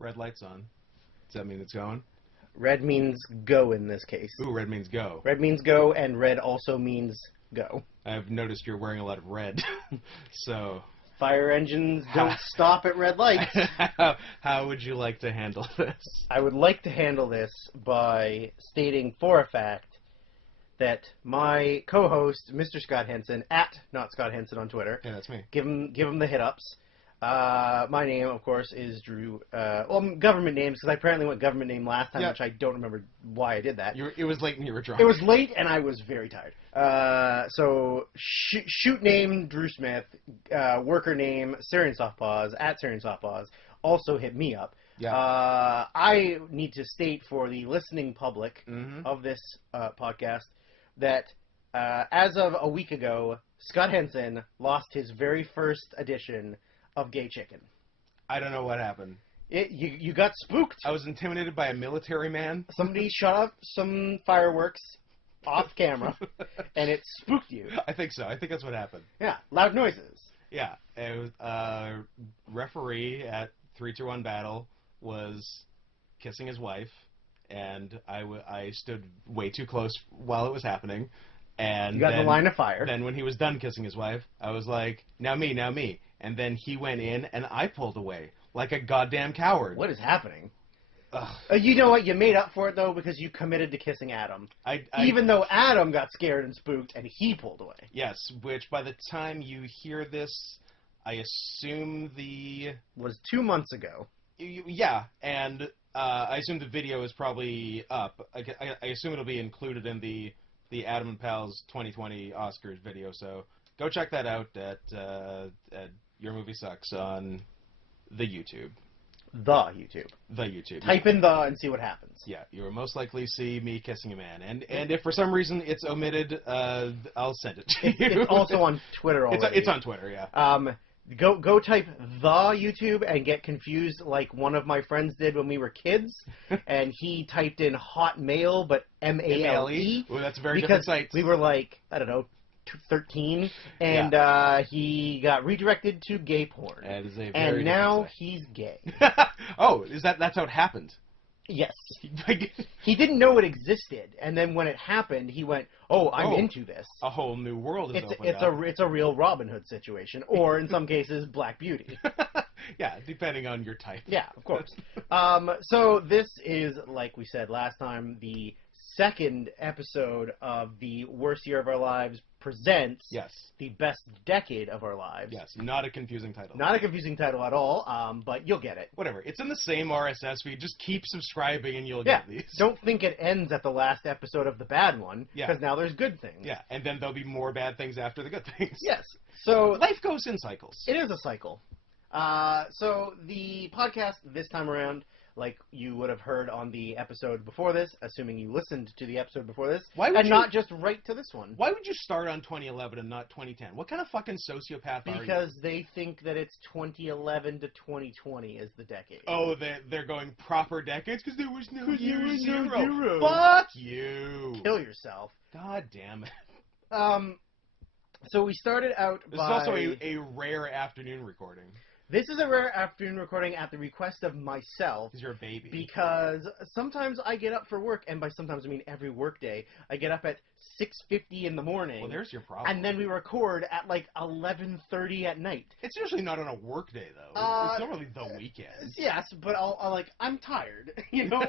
Red light's on. Does that mean it's going? Red means go in this case. Ooh, red means go. Red means go, and red also means go. I've noticed you're wearing a lot of red, so... Fire engines don't stop at red lights. How would you like to handle this? I would like to handle this by stating for a fact that my co-host, Mr. Scott Henson, at Not Scott Henson on Twitter. Yeah, that's me. Give him the hit-ups. My name, of course, is Drew. Government names, because I apparently went government name last time, which I don't remember why I did that. It was late and you were drunk. It was late, and I was very tired. So, shoot name, Drew Smith. Worker name, Syrian Softpaws, at Syrian Softpaws. Also hit me up. Yeah. I need to state for the listening public of this podcast that as of a week ago, Scott Henson lost his very first edition of Gay Chicken. I don't know what happened. You got spooked. I was intimidated by a military man. Somebody shot up some fireworks off camera, and it spooked you. I think so. I think that's what happened. Yeah, loud noises. Yeah, it was, referee at 3-2-1 battle was kissing his wife, and I stood way too close while it was happening. And you got in the line of fire. Then when he was done kissing his wife, I was like, now me, now me. And then he went in, and I pulled away like a goddamn coward. What is happening? You know what? You made up for it, though, because you committed to kissing Adam. Even though Adam got scared and spooked, and he pulled away. Yes, which by the time you hear this, I assume was 2 months ago. Yeah, and I assume the video is probably up. I assume it'll be included in the Adam and Pals 2020 Oscars video, so go check that out at Your Movie Sucks on the YouTube. The YouTube. The YouTube. Type in the and see what happens. Yeah, you will most likely see me kissing a man. And if for some reason it's omitted, I'll send it to you. It's also on Twitter already. It's on Twitter, yeah. Go type the YouTube and get confused like one of my friends did when we were kids, and he typed in hot male, but M-A-L-E. Well, that's a very different site. We were like, I don't know, 13, and he got redirected to gay porn. That is a very and now site. he's gay. Oh, that's how it happened? Yes. He didn't know it existed, and then when it happened, he went, I'm into this. A whole new world is opened up. It's a real Robin Hood situation, or in some cases, Black Beauty. Yeah, depending on your type. Yeah, of course. So this is, like we said last time, the second episode of the Worst Year of Our Lives presents the Best Decade of Our Lives. Yes, not a confusing title. Not a confusing title at all, but you'll get it. Whatever. It's in the same RSS feed. Just keep subscribing and you'll get these. Don't think it ends at the last episode of the bad one, because now there's good things. Yeah, and then there'll be more bad things after the good things. Yes. So life goes in cycles. It is a cycle. So the podcast this time around, like you would have heard on the episode before this, assuming you listened to the episode before this, not just right to this one. Why would you start on 2011 and not 2010? What kind of fucking sociopath are you? Because they think that it's 2011 to 2020 is the decade. Oh, they're going proper decades because there was no year zero. zero. Fuck you. Kill yourself. God damn it. So we started out This is also a rare afternoon recording. This is a rare afternoon recording at the request of myself. Because you're a baby. Because sometimes I get up for work, and by sometimes I mean every work day. I get up at 6:50 in the morning. Well, there's your problem. And then we record at like 11:30 at night. It's usually not on a work day, though. It's normally the weekend. Yes, but I'm tired. You know,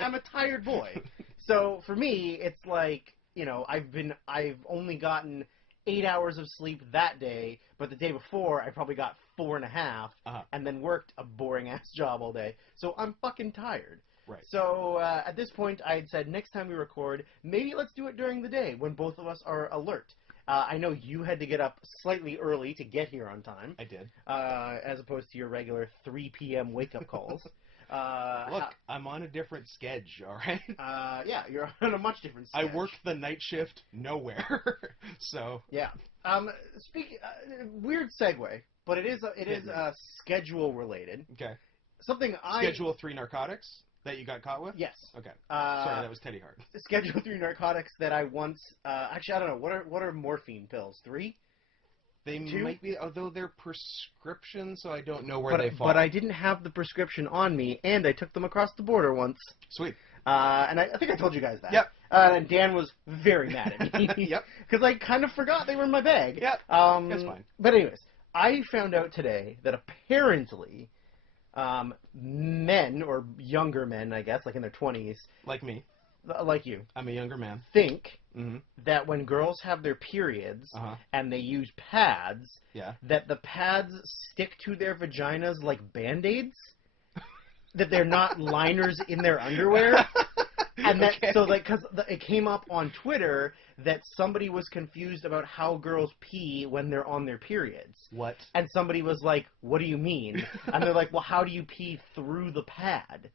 I'm a tired boy. So for me, it's like, you know, I've only gotten 8 hours of sleep that day, but the day before I probably got 4.5, and then worked a boring-ass job all day. So I'm fucking tired. Right. So at this point, I had said next time we record, maybe let's do it during the day when both of us are alert. I know you had to get up slightly early to get here on time. I did. As opposed to your regular 3 p.m. wake-up calls. Look, I'm on a different schedule, all right? Yeah, you're on a much different schedule. I work the night shift nowhere, so... Yeah. Weird segue, but it is schedule related. Okay. Schedule 3 narcotics that you got caught with? Yes. Okay. Sorry, that was Teddy Hart. Schedule 3 narcotics that I once... actually, I don't know. What are morphine pills? 3? They Two? might be, although they're prescription, so I don't know where they fall. But I didn't have the prescription on me, and I took them across the border once. Sweet. And I think I told you guys that. Yep. And Dan was very mad at me. Yep. Because I kind of forgot they were in my bag. Yep. That's fine. But anyways, I found out today that apparently men, or younger men, I guess, like in their 20s, Like me. like you, I'm a younger man. think Mm-hmm. that when girls have their periods Uh-huh. and they use pads, Yeah. that the pads stick to their vaginas like Band-Aids? That they're not liners in their underwear? And that, Okay. so like, because it came up on Twitter that somebody was confused about how girls pee when they're on their periods. What? And somebody was like, what do you mean? And they're like, well, how do you pee through the pad?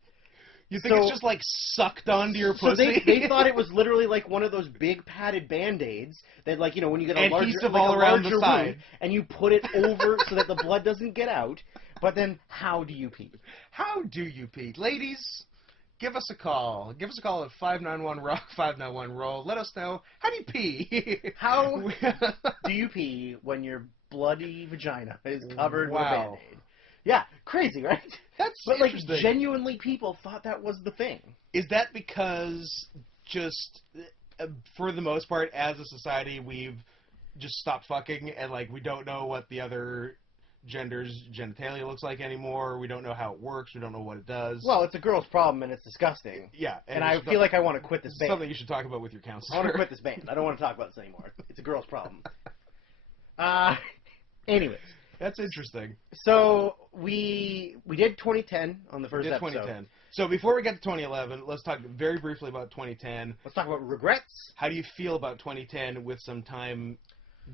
You think So- it's just like sucked onto your So pussy? they thought it was literally like one of those big padded Band-Aids that, like, you know, when you get a larger, Adhesive like all a around the larger side. wound, and you put it over so that the blood doesn't get out. But then, how do you pee? How do you pee? Ladies, give us a call. Give us a call at 591-ROCK, 591-ROLL. Let us know, how do you pee? How do you pee when your bloody vagina is covered with a Wow. Band-Aid? Yeah, crazy, right? That's But, like, interesting. genuinely people thought that was the thing. Is that because just, for the most part, as a society, we've just stopped fucking and, like, we don't know what the other gender's genitalia looks like anymore? We don't know how it works. We don't know what it does. Well, it's a girl's problem, and it's disgusting. yeah. And I feel like I want to quit this band. something you should talk about with your I counselor. want to quit this band. I don't want to talk about this anymore. It's a girl's problem. Anyways, That's interesting. so we did 2010 on the We first did episode. 2010. So before we get to 2011, let's talk very briefly about 2010. Let's talk about regrets. How do you feel about 2010 with some time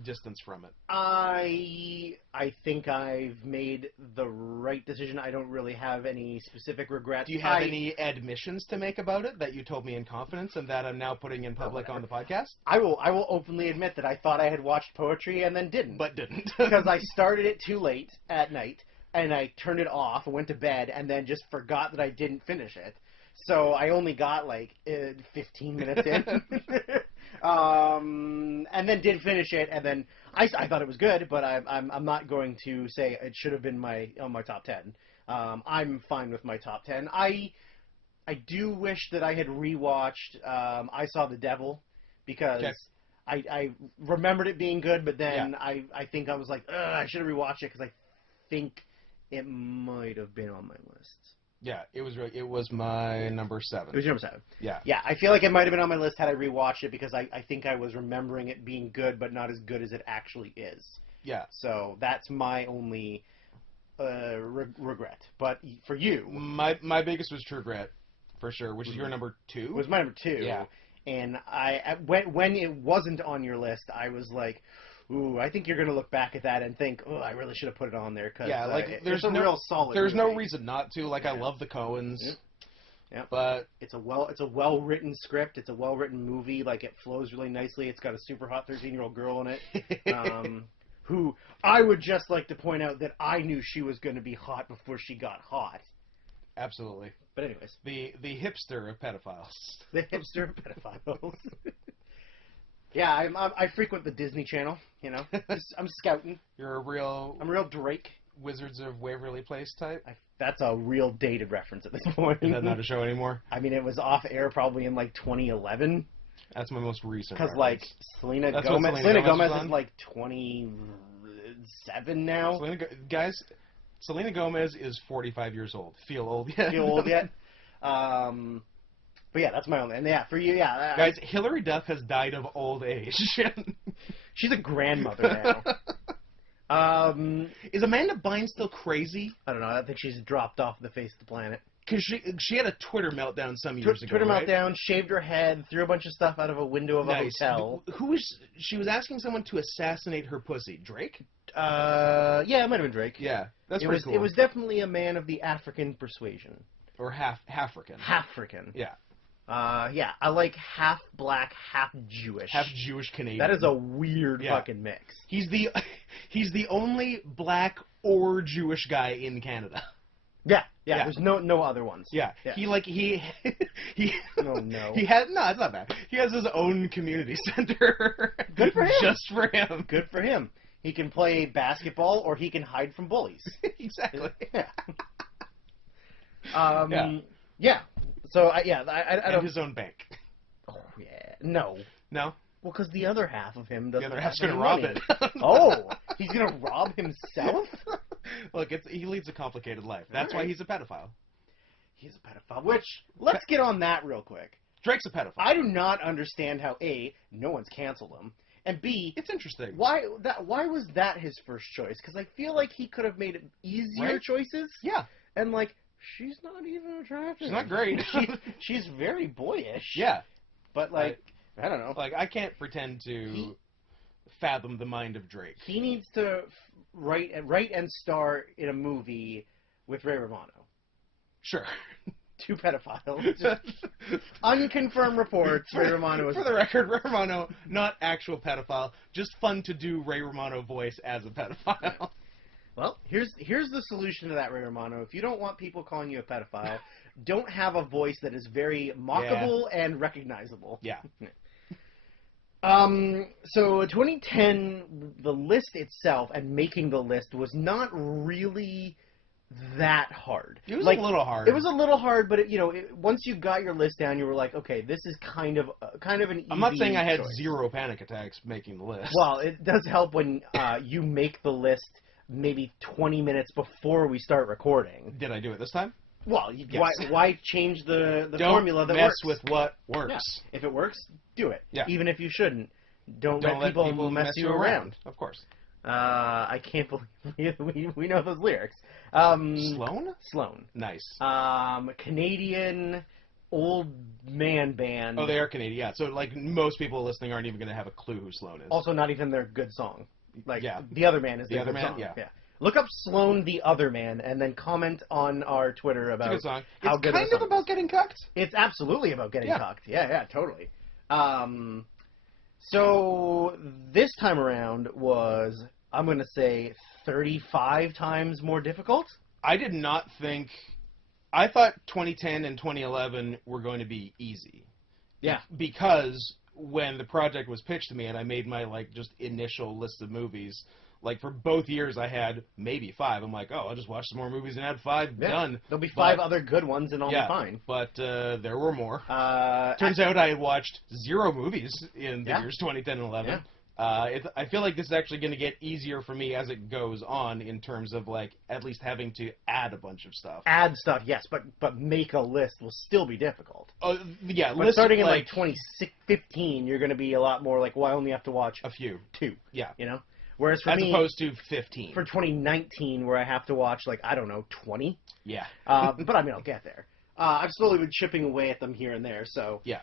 distance from it? I think I've made the right decision. I don't really have any specific regrets. Do you have any admissions to make about it that you told me in confidence and that I'm now putting in public on the podcast? I will openly admit that I thought I had watched poetry and then didn't. But didn't. Because I started it too late at night, and I turned it off and went to bed, and then just forgot that I didn't finish it. So I only got like 15 minutes in, and then did finish it, and then I thought it was good, but I'm not going to say it should have been on my top 10. I'm fine with my top 10. I do wish that I had rewatched I Saw the Devil, because Okay. I remembered it being good, but then Yeah. I think I was like, ugh, I should have rewatched it because I think it might have been on my list. Yeah, it was my number 7. It was number 7. Yeah. Yeah, I feel like it might have been on my list had I rewatched it, because I think I was remembering it being good, but not as good as it actually is. Yeah. So that's my only regret. But for you, My biggest was True Grit, for sure, which is your number 2. it was my number 2. Yeah. And when it wasn't on your list, I was like, ooh, I think you're going to look back at that and think, oh, I really should have put it on there. Cause, Yeah, like, there's there's a no- real solid There's no movie. reason not to. Like, I Yeah. love the Coens. Yep. Yep. But It's a well written script. It's a well written movie. Like, it flows really nicely. It's got a super hot 13-year-old girl in it, who I would just like to point out that I knew she was going to be hot before she got hot. absolutely. But anyways, The hipster of pedophiles. the hipster pedophiles. Yeah, I frequent the Disney Channel. You know, I'm scouting. You're a real I'm a real Drake. Wizards of Waverly Place type. That's a real dated reference at this point. Is that not a show anymore? I mean, it was off air probably in like 2011. That's my most recent. Because like Selena That's what Gomez, Selena Gomez was is on? like 27 now. Guys, Selena Gomez is 45 years old. Feel old yet? Feel old yet? But yeah, that's my only. And yeah, for you, yeah. Guys, Hillary Duff has died of old age. She's a grandmother now. Is Amanda Bynes still crazy? I don't know. I think she's dropped off the face of the planet. Because she had a Twitter meltdown some years ago. Twitter right? meltdown, shaved her head, threw a bunch of stuff out of a window of a Nice. hotel. She was asking someone to assassinate her pussy. Drake? Yeah, it might have been Drake. Yeah, that's It pretty was. cool. It was definitely a man of the African persuasion. Or half-African. Half-African. Yeah. Yeah, I like half black, half Jewish. Half Jewish Canadian. That is a weird Yeah. fucking mix. He's the only black or Jewish guy in Canada. Yeah. Yeah. There's no other ones. Yeah. Yeah. He Oh no. He has no, it's not bad. He has his own community center. Good for him. Just for him. Good for him. He can play basketball, or he can hide from bullies. Exactly. Yeah. Yeah. Yeah. So I And don't. his own bank. Oh yeah. No. No, Well, because the other half of him doesn't. the other have half's gonna any rob money. it. Oh, he's gonna rob himself. Look, he leads a complicated life. That's why Alright. he's a pedophile. He's a pedophile. Which let's get on that real quick. Drake's a pedophile. I do not understand how A, no one's canceled him, and B, It's interesting. why was that his first choice? Because I feel like he could have made easier Right? choices. Yeah, And like, she's not even attractive. she's not great. She's very boyish. Yeah, But like, I don't know. like I can't pretend to fathom the mind of Drake. He needs to write and star in a movie with Ray Romano. Sure. Two pedophiles. Just unconfirmed reports. Ray Romano is. For the record, Ray Romano, not actual pedophile, just fun to do Ray Romano voice as a pedophile. Well, here's the solution to that, Ray Romano. If you don't want people calling you a pedophile, don't have a voice that is very mockable and recognizable. Yeah. So 2010, the list itself and making the list was not really that hard. It was like, a little hard. It was a little hard, but once you got your list down, you were like, okay, this is kind of an easy I'm not saying I had choice. 0 panic attacks making the list. Well, it does help when you make the list maybe 20 minutes before we start recording. Did I do it this time? Well, Yes. why change the Don't formula that mess works? with what works. Yeah. If it works, do it. Yeah. Even if you shouldn't. Don't Don't let people mess you around. Of course. I can't believe we know those lyrics. Sloan? Sloan. Nice. Canadian old man band. Oh, they are Canadian. Yeah. So, like, most people listening aren't even going to have a clue who Sloan is. Also, not even their good song. Like, Yeah. The Other Man is The their Other good Man? song. Yeah. Look up Sloan the Other Man and then comment on our Twitter It's a about good song. how It's good kind the of song about is. getting cucked. It's absolutely about getting Yeah. cucked. Yeah, totally. So this time around was, I'm going to say, 35 times more difficult. I did not think... I thought 2010 and 2011 were going to be easy. Yeah. Because when the project was pitched to me and I made my, like, just initial list of movies, like, for both years I had maybe 5. I'm like, oh, I'll just watch some more movies and add 5. Yeah. Done. There'll be 5 other good ones and I'll Yeah. be fine. But there were more. Turns Turns out I had watched 0 movies in the Yeah. years 2010 and 11. Yeah. I feel like this is actually going to get easier for me as it goes on in terms of, like, at least having to add a bunch of stuff. add stuff, yes, but make a list will still be difficult. Oh, yeah, But starting in like 2015, you're going to be a lot more like, well, I only have to watch a few. 2. Yeah. You know? Whereas for As me, opposed to 15. for 2019, where I have to watch, like, I don't know, 20? Yeah. But I mean, I'll get there. I've slowly been chipping away at them here and there, so... Yeah.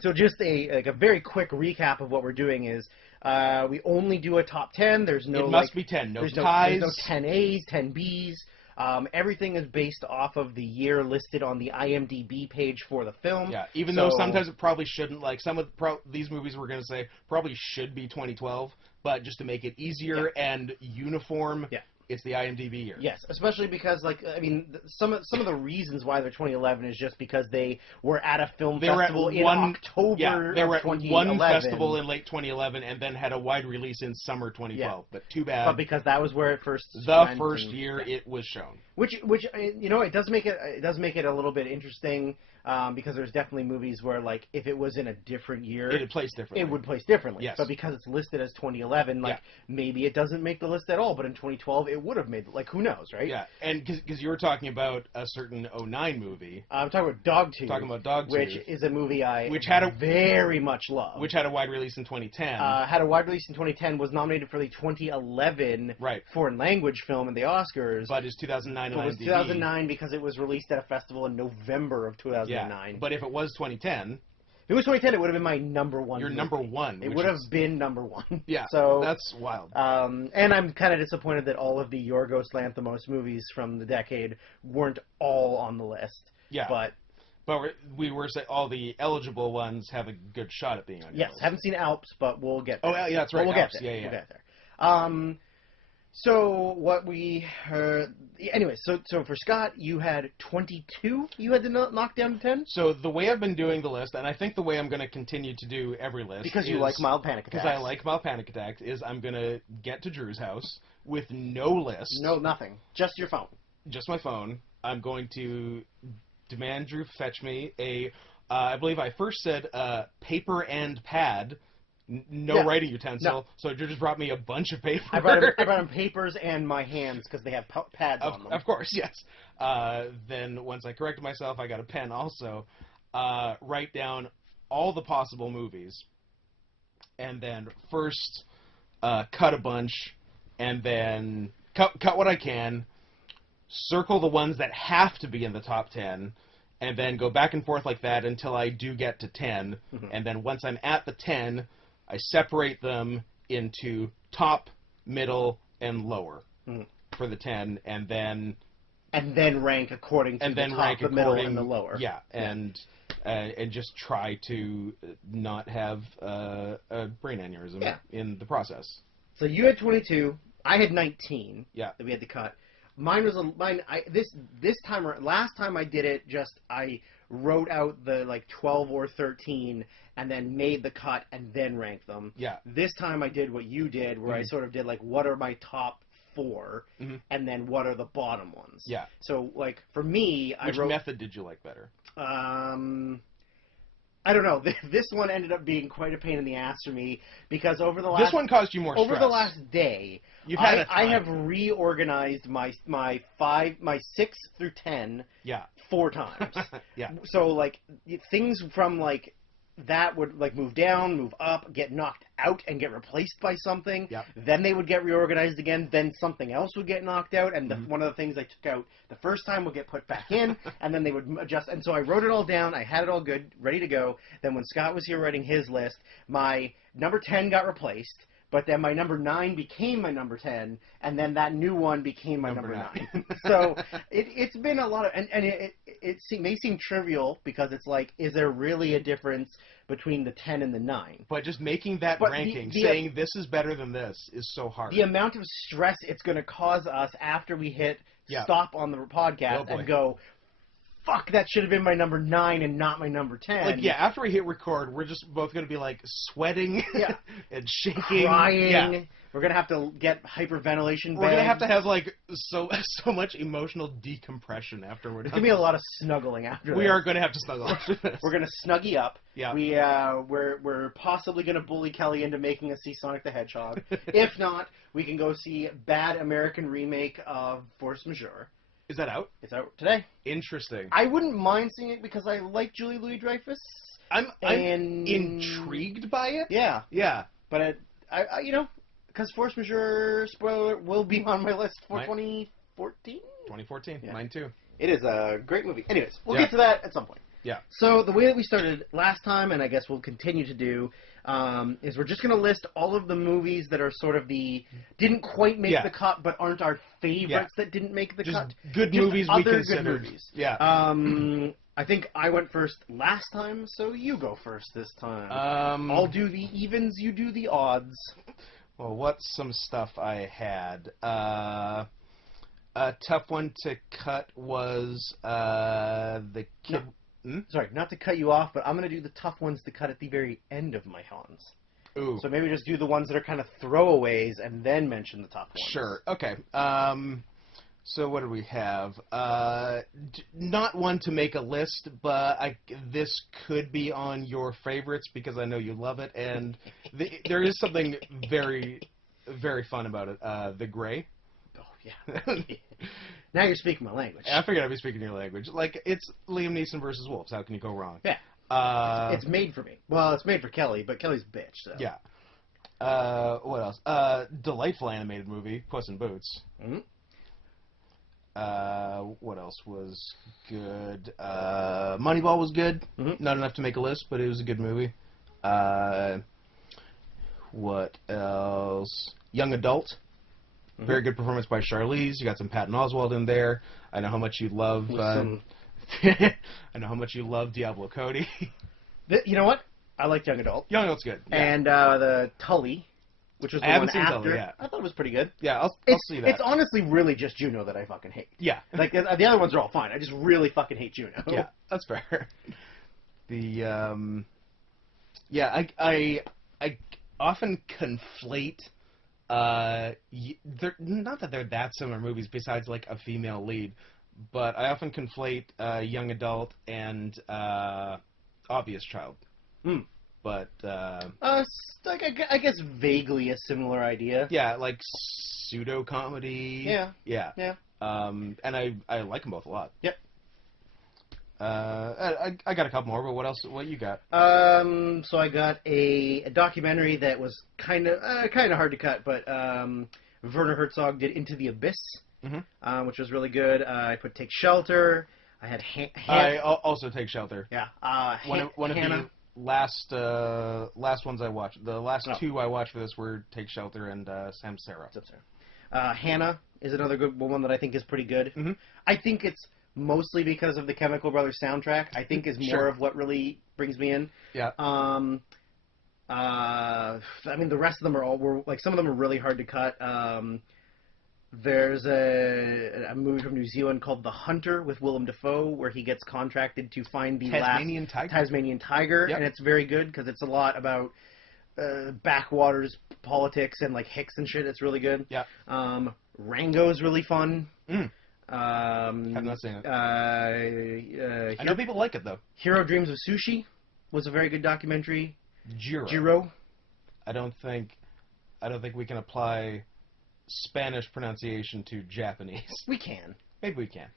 So just a very quick recap of what we're doing is, we only do a top 10. There's no It must be 10. No there's ties. no 10 A's, 10 B's. Everything is based off of the year listed on the IMDb page for the film. Yeah, even though So- sometimes it probably shouldn't. Like, some of these movies we're going to say probably should be 2012, but just to make it easier and uniform, Yeah. it's the IMDb year. Yes, especially because, like, I mean, some of the reasons why they're 2011 is just because they were at a film They were at festival in one- October Yeah, they were of at 2011. one festival in late 2011 and then had a wide release in summer 2012. But too bad. But because that was where it first The went first and- year yeah. it was shown. Which it does make it a little bit interesting because there's definitely movies where, like, if it was in a different year, It had placed differently. it would place differently. Yes. But because it's listed as 2011, like, maybe it doesn't make the list at all. But in 2012, it would have made. Like, who knows, right? Yeah, and because you were talking about a certain 2009 movie. I'm talking about Dogtooth. Talking about Dogtooth. Which is a movie I Which had a- very much love. Which had a wide release in 2010. Had a wide release in 2010, was nominated for the 2011 Right. foreign language film in the Oscars. But it's 2009 it on was IMDb. 2009 because it was released at a festival in November of 2009. Yeah, but if it was 2010, If it was 2010, it would have been my number one. you're movie. number one. It which would have is- been number one. Yeah, So that's wild. and I'm kind of disappointed that all of the Yorgos Lanthimos movies from the decade weren't all on the list. Yeah, But we were saying all the eligible ones have a good shot at being on your yes, list. haven't seen Alps, but we'll get there. Oh, yeah, that's right. We'll Alps, get there. yeah. We'll get there. So what we heard... Anyway, so for Scott, you had 22 you had to knock down to 10? So the way I've been doing the list, and I think the way I'm going to continue to do every list... Because you like mild panic attacks. Because I like mild panic attacks, is I'm going to get to Drew's house with no list. No, nothing. Just your phone. Just my phone. I'm going to demand Drew fetch me a... I believe I first said paper and pad... No writing utensil, no. so Drew just brought me a bunch of paper. I brought him papers and my hands because they have pads on them. Of course, yes. Then once I corrected myself, I got a pen also. Write down all the possible movies, and then first cut a bunch, and then cut what I can, circle the ones that have to be in the top 10, and then go back and forth like that until I do get to 10, and then once I'm at the 10... I separate them into top, middle, and lower for the 10, and then rank according to the top, the middle, and the lower. Yeah, and just try to not have a brain aneurysm in the process. So you had 22. I had 19. Yeah. That we had to cut. Mine was this time. Last time I did it, I wrote out the 12 or 13 and then made the cut and then ranked them. Yeah. This time I did what you did, where I sort of did what are my top 4 and then what are the bottom ones. Yeah. So for me, Which method did you like better? I don't know. This one ended up being quite a pain in the ass for me because over the last... This one caused you more stress. Over the last day, I have reorganized my 6 through 10 4 times. Yeah. So, things from, that would, move down, move up, get knocked out, and get replaced by something. Yep. Then they would get reorganized again. Then something else would get knocked out. And one of the things I took out the first time would get put back in. And then they would adjust. And so I wrote it all down. I had it all good, ready to go. Then when Scott was here writing his list, my number 10 got replaced. But then my number 9 became my number 10, and then that new one became my number 9. So it's been a lot of, and it may seem trivial because it's is there really a difference between the 10 and the 9? But just making that ranking, saying this is better than this, is so hard. The amount of stress it's going to cause us after we hit stop on the podcast and go, fuck, that should have been my number 9 and not my number 10. After we hit record, we're just both going to be, sweating and shaking. Crying. Yeah. We're going to have to get hyperventilation We're going to have to have, so much emotional decompression afterward. There's going to be a lot of snuggling after this. We are going to have to snuggle after this. We're going to snuggie up. Yeah. We're possibly going to bully Kelly into making us see Sonic the Hedgehog. If not, we can go see a bad American remake of Force Majeure. Is that out? It's out today. Interesting. I wouldn't mind seeing it because I like Julie Louis-Dreyfus. I'm intrigued by it. Yeah. Yeah. But because Force Majeure, spoiler, will be on my list for 2014. 2014. Yeah. Mine too. It is a great movie. Anyways, we'll get to that at some point. Yeah. So the way that we started last time, and I guess we'll continue to do, is we're just going to list all of the movies that are sort of didn't quite make the cut, but aren't our favorites that didn't make the cut. Good movies we considered. Good movies. Yeah. I think I went first last time, so you go first this time. I'll do the evens, you do the odds. Well, what's some stuff I had? A tough one to cut was the kid. Sorry, not to cut you off, but I'm going to do the tough ones to cut at the very end of my Hans. Ooh. So maybe just do the ones that are kind of throwaways and then mention the tough ones. Sure. Okay. So what do we have? Not one to make a list, but this could be on your favorites because I know you love it, and there is something very, very fun about it. The Gray. Oh, yeah. Now you're speaking my language. I figured I'd be speaking your language. It's Liam Neeson versus Wolves. How can you go wrong? Yeah. It's made for me. Well, it's made for Kelly, but Kelly's a bitch, so. Yeah. What else? Delightful animated movie, Puss in Boots. Mm-hmm. What else was good? Moneyball was good. Mm-hmm. Not enough to make a list, but it was a good movie. What else? Young Adult. Mm-hmm. Very good performance by Charlize. You got some Patton Oswalt in there. I know how much you love. I know how much you love Diablo Cody. You know what? I like Young Adult. Young Adult's good. Yeah. And the Tully which was I the haven't one seen after. Sully, yeah. I thought it was pretty good. Yeah, I'll It's, see that. it's honestly really just Juno that I fucking hate. Yeah. Like the other ones are all fine. I just really fucking hate Juno. Yeah, that's fair. The yeah, I often conflate they're not that they're that similar movies besides like a female lead, but I often conflate Young Adult and Obvious Child. Hmm. But Like I guess vaguely a similar idea. yeah, like pseudo comedy. Yeah. Yeah. Yeah. And I like them both a lot. Yep. I got a couple more, but what else? What you got? So I got a documentary that was kind of hard to cut, but Werner Herzog did Into the Abyss, which was really good. I put Take Shelter. I had I also Take Shelter. Yeah. One of Hannah. the last ones I watched. The last Oh. two I watched for this were Take Shelter and Samsara. Hannah is another good one that I think is pretty good. Mhm. I think it's mostly because of the Chemical Brothers soundtrack. I think is more Sure. of what really brings me in. Yeah. I mean, the rest of them were like some of them are really hard to cut. There's a movie from New Zealand called The Hunter with Willem Dafoe, where he gets contracted to find the Tasmanian last Tiger. Tasmanian tiger, Yep. and it's very good because it's a lot about backwaters politics and like Hicks and shit. It's really good. Yeah. Rango's really fun. Mm. Have not seen it. I I know people like it though. Hero Dreams of Sushi was a very good documentary. Jiro. I don't think we can apply Spanish pronunciation to Japanese. We can. Maybe we can.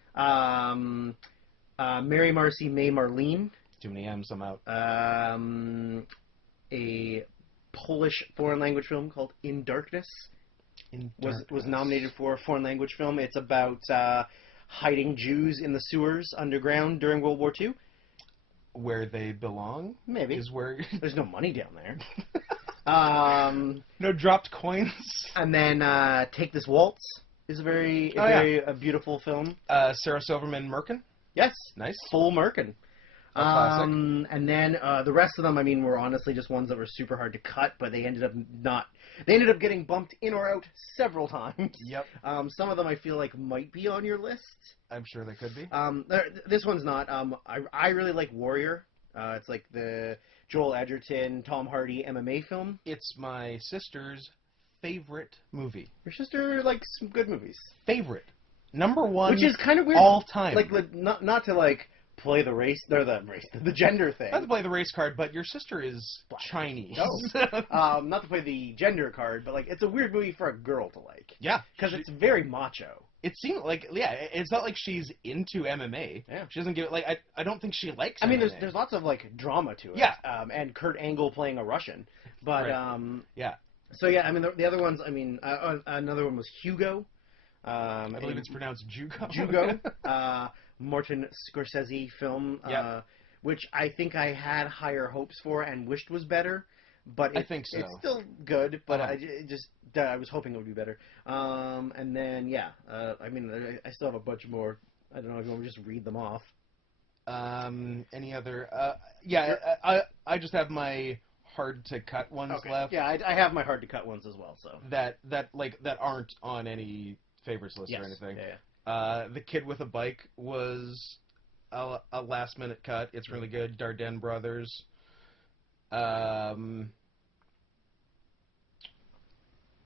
Mary Marcy May Marlene. Too many M's, I'm out. A Polish foreign language film called In Darkness was nominated for a foreign language film. It's about hiding Jews in the sewers underground during World War II. Where they belong? Maybe. Is where... There's no money down there. No dropped coins? And then Take This Waltz is a beautiful film. Sarah Silverman Merkin? Yes. Nice. Full Merkin. A classic. And then the rest of them, I mean, were honestly just ones that were super hard to cut, but they ended up getting bumped in or out several times. Yep. Some of them I feel like might be on your list. I'm sure they could be. This one's not. I really like Warrior. It's like the Joel Edgerton, Tom Hardy MMA film. It's my sister's favorite movie. Your sister likes some good movies. Favorite. Number one. Which is kind of weird. All time. Like not to like play the gender thing. Not to play the race card, but your sister is Black. Chinese. No. Not to play the gender card, but like it's a weird movie for a girl to like. Yeah. Because it's very macho. It seems like, yeah, it's not like she's into MMA. Yeah. She doesn't give it, like, I don't think she likes I mean, MMA. there's lots of like drama to it. Yeah. And Kurt Angle playing a Russian. But Right. Yeah. So yeah, I mean the other ones. I mean, another one was Hugo. I believe it's pronounced Jugo. Jugo. Martin Scorsese film. Yep. Which I think I had higher hopes for and wished was better. But I think so. It's still good, but Uh-huh. I was hoping it would be better. And then yeah, I mean I still have a bunch more. I don't know if you want me to just read them off. Any other? Yeah, I just have my hard to cut ones left. Yeah, I have my hard to cut ones as well. So That aren't on any favorites list or anything. Yeah. The Kid with a Bike was a last minute cut. It's really good. Dardenne Brothers.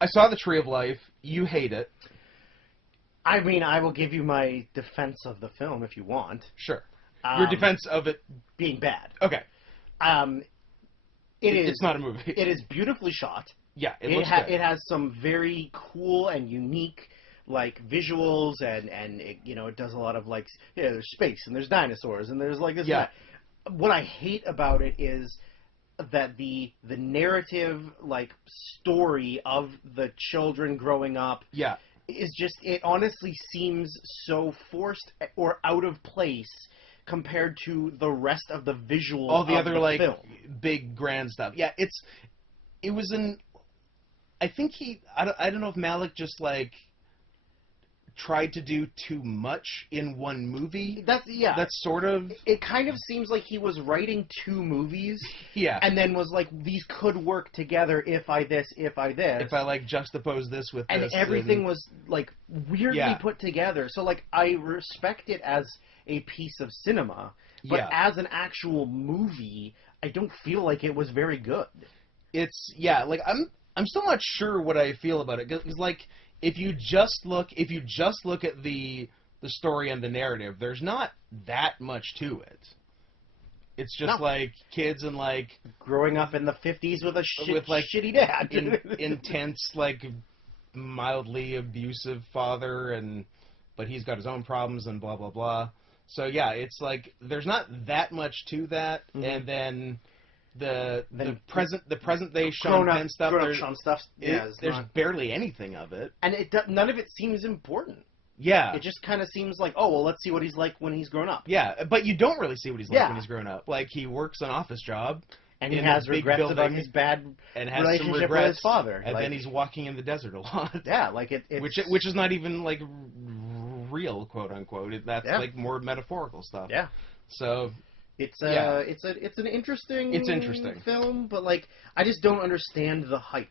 I saw The Tree of Life. You hate it. I mean, I will give you my defense of the film if you want. Sure. Your defense of it being bad. Okay. It's not a movie. It is beautifully shot. Yeah, it It has some very cool and unique like visuals and it, it does a lot of like there's space and there's dinosaurs and there's like this. Yeah. And that. What I hate about it is that the narrative like story of the children growing up Yeah. is just, it honestly seems so forced or out of place compared to the rest of the visuals All the of other the like film. big grand stuff. Yeah, it was I think I don't know if Malick just like tried to do too much in one movie. That's sort of... It kind of seems like he was writing 2 movies, Yeah. and then was like, these could work together if I this. If I, like, juxtapose this with and this. everything was, like, weirdly Yeah. put together. So, like, I respect it as a piece of cinema, but as an actual movie, I don't feel like it was very good. It's... Yeah, like, I'm still not sure what I feel about it. Because, like, if you just look at the story and the narrative, there's not that much to it. It's just like kids and like growing up in the 50s with a shitty dad, intense, like mildly abusive father, but he's got his own problems and blah blah blah. So yeah, it's like there's not that much to that, and then the present day Sean Penn stuff. There's barely anything of it, and none of it seems important. Yeah, it just kind of seems like, oh well, let's see what he's like when he's grown up. Yeah, but you don't really see what he's like when he's grown up. Like he works an office job, and he has regrets about his bad relationship with his father, and then he's walking in the desert a lot. Yeah, like which is not even like real, quote unquote. That's like more metaphorical stuff. Yeah, so. It's an interesting film, but like I just don't understand the hype.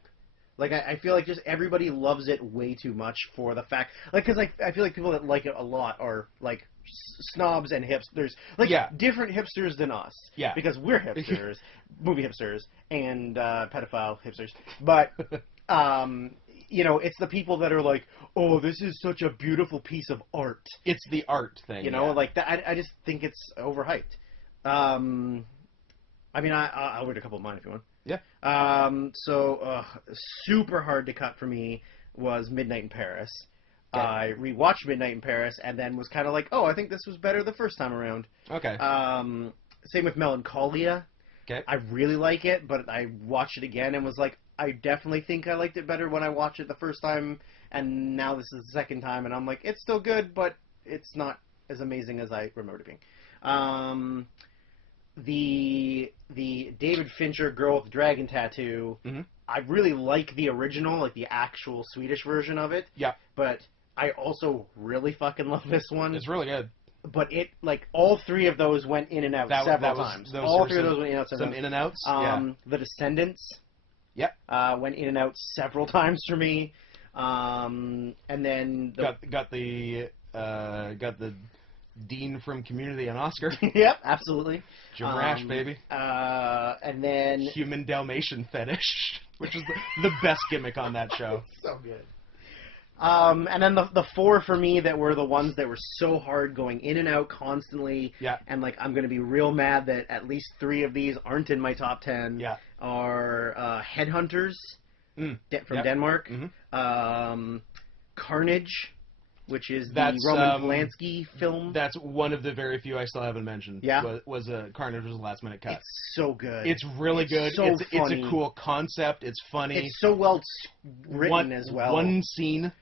Like I feel like just everybody loves it way too much for the fact, like, because I feel like people that like it a lot are like snobs and hipsters, like different hipsters than us. Yeah, because we're hipsters, movie hipsters, and pedophile hipsters. But you know, it's the people that are like, oh, this is such a beautiful piece of art. It's the art thing. You know, like that. I just think it's overhyped. I mean, I'll read a couple of mine if you want. Yeah. So, super hard to cut for me was Midnight in Paris. Okay. I rewatched Midnight in Paris and then was kind of like, oh, I think this was better the first time around. Okay. Same with Melancholia. Okay. I really like it, but I watched it again and was like, I definitely think I liked it better when I watched it the first time, and now this is the second time, and I'm like, it's still good, but it's not as amazing as I remember it being. The David Fincher Girl with the Dragon Tattoo, I really like the original, like the actual Swedish version of it. Yeah. But I also really fucking love this one. It's really good. But it, like, all 3 of those went in and out several times. All 3 of those went in and out several times. Some in and outs. The Descendants. Yep. Went in and out several times for me. And then got the Dean from Community and Oscar. Yep, absolutely. Jim Rash, baby. And then Human Dalmatian Fetish, which is the best gimmick on that show. So good. And then the 4 for me that were the ones that were so hard, going in and out constantly. Yeah. And like I'm gonna be real mad that at least 3 of these aren't in my top 10. Yeah. Are Headhunters from Denmark. Carnage, which is the Roman Polanski film. That's one of the very few I still haven't mentioned. Yeah. Was Carnage was a last minute cut. It's so good. It's really good. So it's a cool concept. It's funny. It's so well written as well. One scene,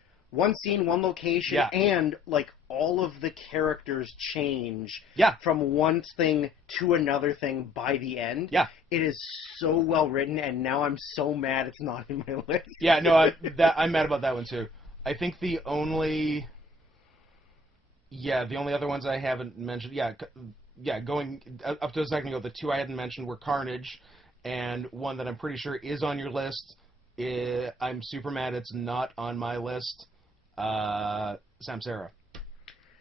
one location, and like all of the characters change from one thing to another thing by the end. Yeah. It is so well written, and now I'm so mad it's not in my list. Yeah, no, I'm mad about that one too. I think the only other ones I haven't mentioned, going up to a second ago, the 2 I hadn't mentioned were Carnage, and one that I'm pretty sure is on your list. I'm super mad it's not on my list. Samsara.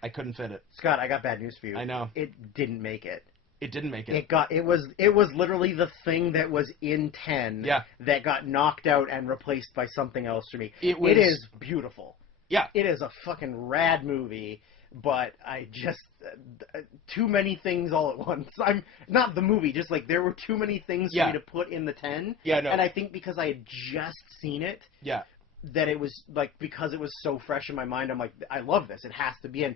I couldn't fit it. Scott, I got bad news for you. I know. It didn't make it. It didn't make it. It was literally the thing that was in 10 that got knocked out and replaced by something else for me. It is beautiful. Yeah. It is a fucking rad movie, but I just too many things all at once. I'm not the movie, just like there were too many things for me to put in the 10. Yeah, no. And I think because I had just seen it, that it was like, because it was so fresh in my mind, I'm like, I love this. It has to be in.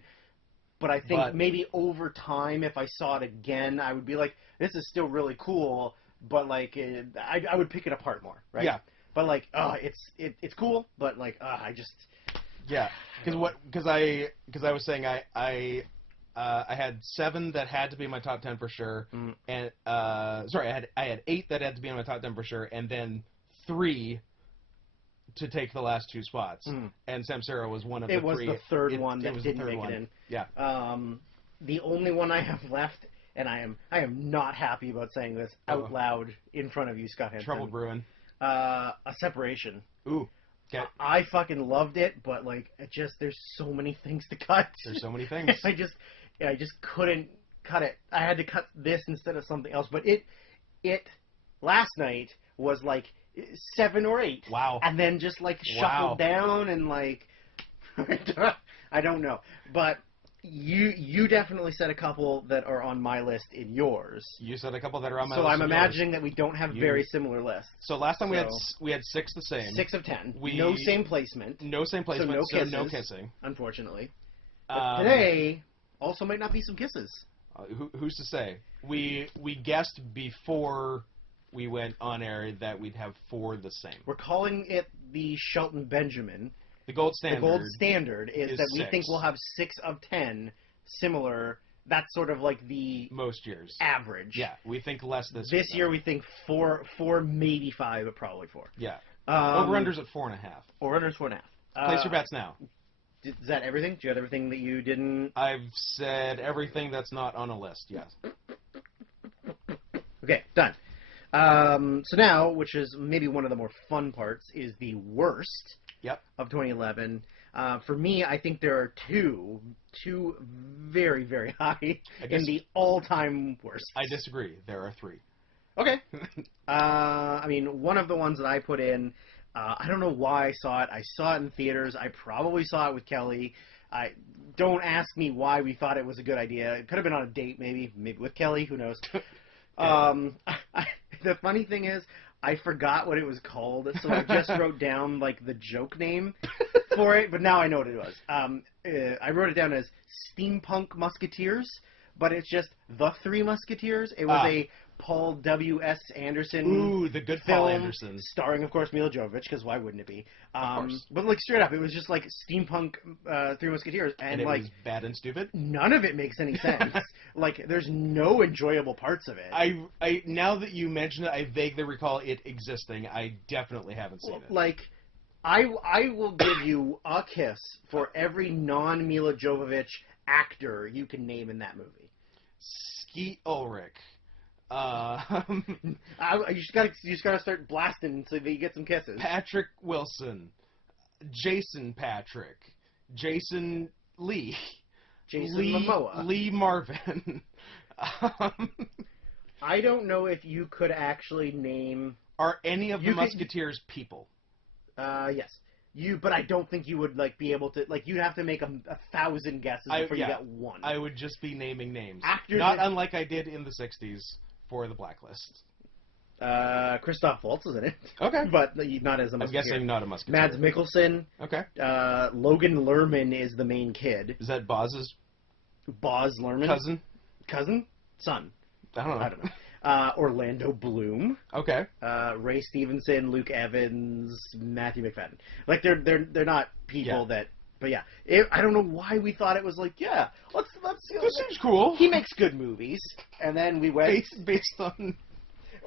But I think maybe over time, if I saw it again, I would be like, this is still really cool, but like, I would pick it apart more, right? Yeah. But like, it's cool, but like, I just. Yeah, because I was saying I had 7 that had to be in my top 10 for sure, and I had 8 that had to be in my top 10 for sure, and then 3 to take the last 2 spots, Mm. and Samsara was one of It the was 3. the third one that was the didn't third make one. it in. Yeah. The only one I have left, and I am not happy about saying this out loud in front of you, Scott Henson. Trouble brewing. A Separation. Ooh. Okay. I fucking loved it, but like, there's so many things to cut. There's so many things. I just couldn't cut it. I had to cut this instead of something else. But it last night was like 7 or 8. Wow. And then just like shuffled down and like I don't know. But you definitely said a couple that are on my list in yours. You said a couple that are on my So list. I'm imagining that we don't have very similar lists. So last time we had 6 the same. 6 of 10. No same placement. No same placement. So no kissing. Unfortunately. But today also might not be some kisses. Who's to say? We guessed before we went on air that we'd have 4 the same. We're calling it the Shelton Benjamin. The gold standard. The gold standard is that we 6. think we'll have 6 of 10 similar. That's sort of like the most years average. Yeah, we think less this year. This year we think 4, maybe 5, but probably 4. Yeah. Over-unders at 4.5. Over-unders 4.5. Place your bets now. Is that everything? Do you have everything that you didn't? I've said everything that's not on a list, yes. Okay, done. So now, which is maybe one of the more fun parts, is the worst of 2011. For me, I think there are two very, very high in the all-time worst. I disagree. There are 3. Okay. I mean, one of the ones that I put in, I don't know why I saw it. I saw it in theaters. I probably saw it with Kelly. Don't ask me why we thought it was a good idea. It could have been on a date, maybe with Kelly. Who knows? The funny thing is, I forgot what it was called, so I just wrote down like the joke name for it. But now I know what it was. I wrote it down as Steampunk Musketeers, but it's just the Three Musketeers. It was a Paul W.S. Anderson the good film, Paul Anderson, starring, of course, Mila Jovovich, because why wouldn't it be? Of course. But like straight up, it was just like Steampunk Three Musketeers, and it like was bad and stupid. None of it makes any sense. Like, there's no enjoyable parts of it. I now that you mention it, I vaguely recall it existing. I definitely haven't seen it. Like, I will give you a kiss for every non-Mila Jovovich actor you can name in that movie. Skeet Ulrich. You just gotta start blasting so that you get some kisses. Patrick Wilson, Jason Patrick, Jason Lee, Momoa, Lee Marvin. I don't know if you could actually name. Are any of the Musketeers people? Yes. But I don't think you would like be able to you'd have to make 1,000 guesses before you get one. I would just be naming names. Actors not unlike I did in the 60s for the Blacklist. Christoph Waltz is in it. Okay. But not as a Musketeer. I'm guessing not a Musketeer. Mads Mikkelsen. Okay. Logan Lerman is the main kid. Is that Boz Lerman? Cousin? Son. I don't know. Orlando Bloom. Okay. Ray Stevenson, Luke Evans, Matthew McFadden. Like they're not people that. But yeah, I don't know why we thought it was like let's. This seems cool. He makes good movies, and then we went based on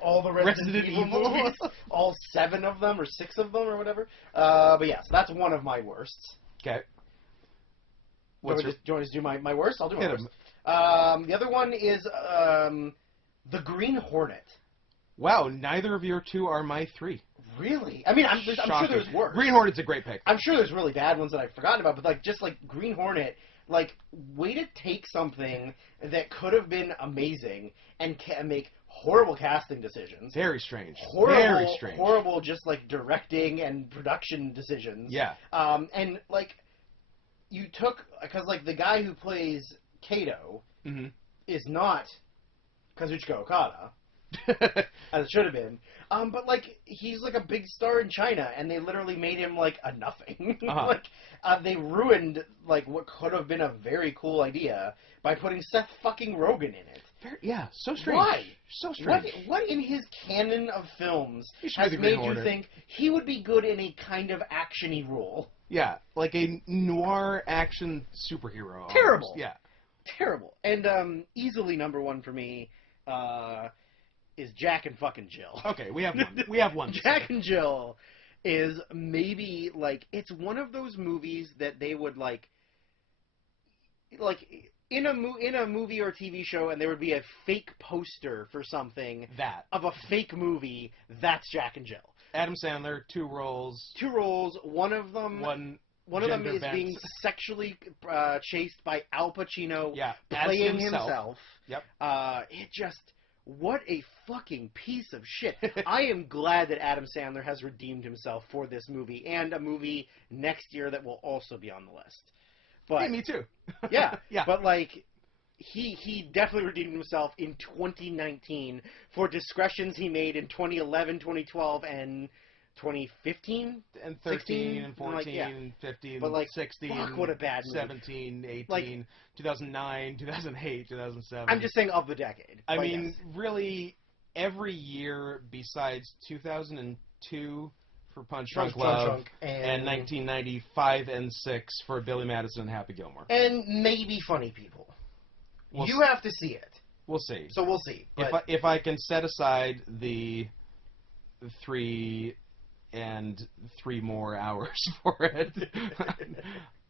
all the Resident Evil movies, all 7 of them or 6 of them or whatever. But yeah, so that's one of my worsts. Okay. Do you want me to do my worst? I'll do my worst. The other one is The Green Hornet. Wow, neither of your 2 are my 3. Really? I mean, I'm sure there's worse. Green Hornet's a great pick. I'm sure there's really bad ones that I've forgotten about, but just Green Hornet, way to take something that could have been amazing and make horrible casting decisions. Very strange. Very strange. Horrible just directing and production decisions. Yeah. And you took, because the guy who plays Kato is not Kazuchika Okada, as it should have been. But he's a big star in China, and they literally made him a nothing. They ruined what could have been a very cool idea by putting Seth fucking Rogen in it. So strange. Why? So strange. What in his canon of films has made you think he would be good in a kind of action-y role? Yeah, like a noir action superhero. Terrible. Almost. Yeah. Terrible. And easily number 1 for me is Jack and fucking Jill. Okay, we have one. We have one. Jack and Jill is maybe like it's one of those movies that they would like in a movie or TV show, and there would be a fake poster for something That. of a fake movie. That's Jack and Jill. Adam Sandler, 2 roles. 2 roles. One of them is gender bent. being sexually chased by Al Pacino, Yeah, playing as himself. Yep. It just, what a fucking piece of shit. I am glad that Adam Sandler has redeemed himself for this movie, and a movie next year that will also be on the list. But Hey, me too. yeah, Yeah. but like he definitely redeemed himself in 2019 for discretions he made in 2011, 2012, and 2015. And 13, 16, and 14, like, yeah. 15, But, like, 16, fuck, what a bad movie. 17, 18, Like, 2009, 2008, 2007. I'm just saying of the decade. I But mean, yes. really, every year besides 2002 for Punch Punch Drunk Love Drunk and 1995 and 6 for Billy Madison and Happy Gilmore. and maybe Funny People. We'll You have to see it, We'll see. so we'll see. But If I can set aside the 3 and 3 more hours for it,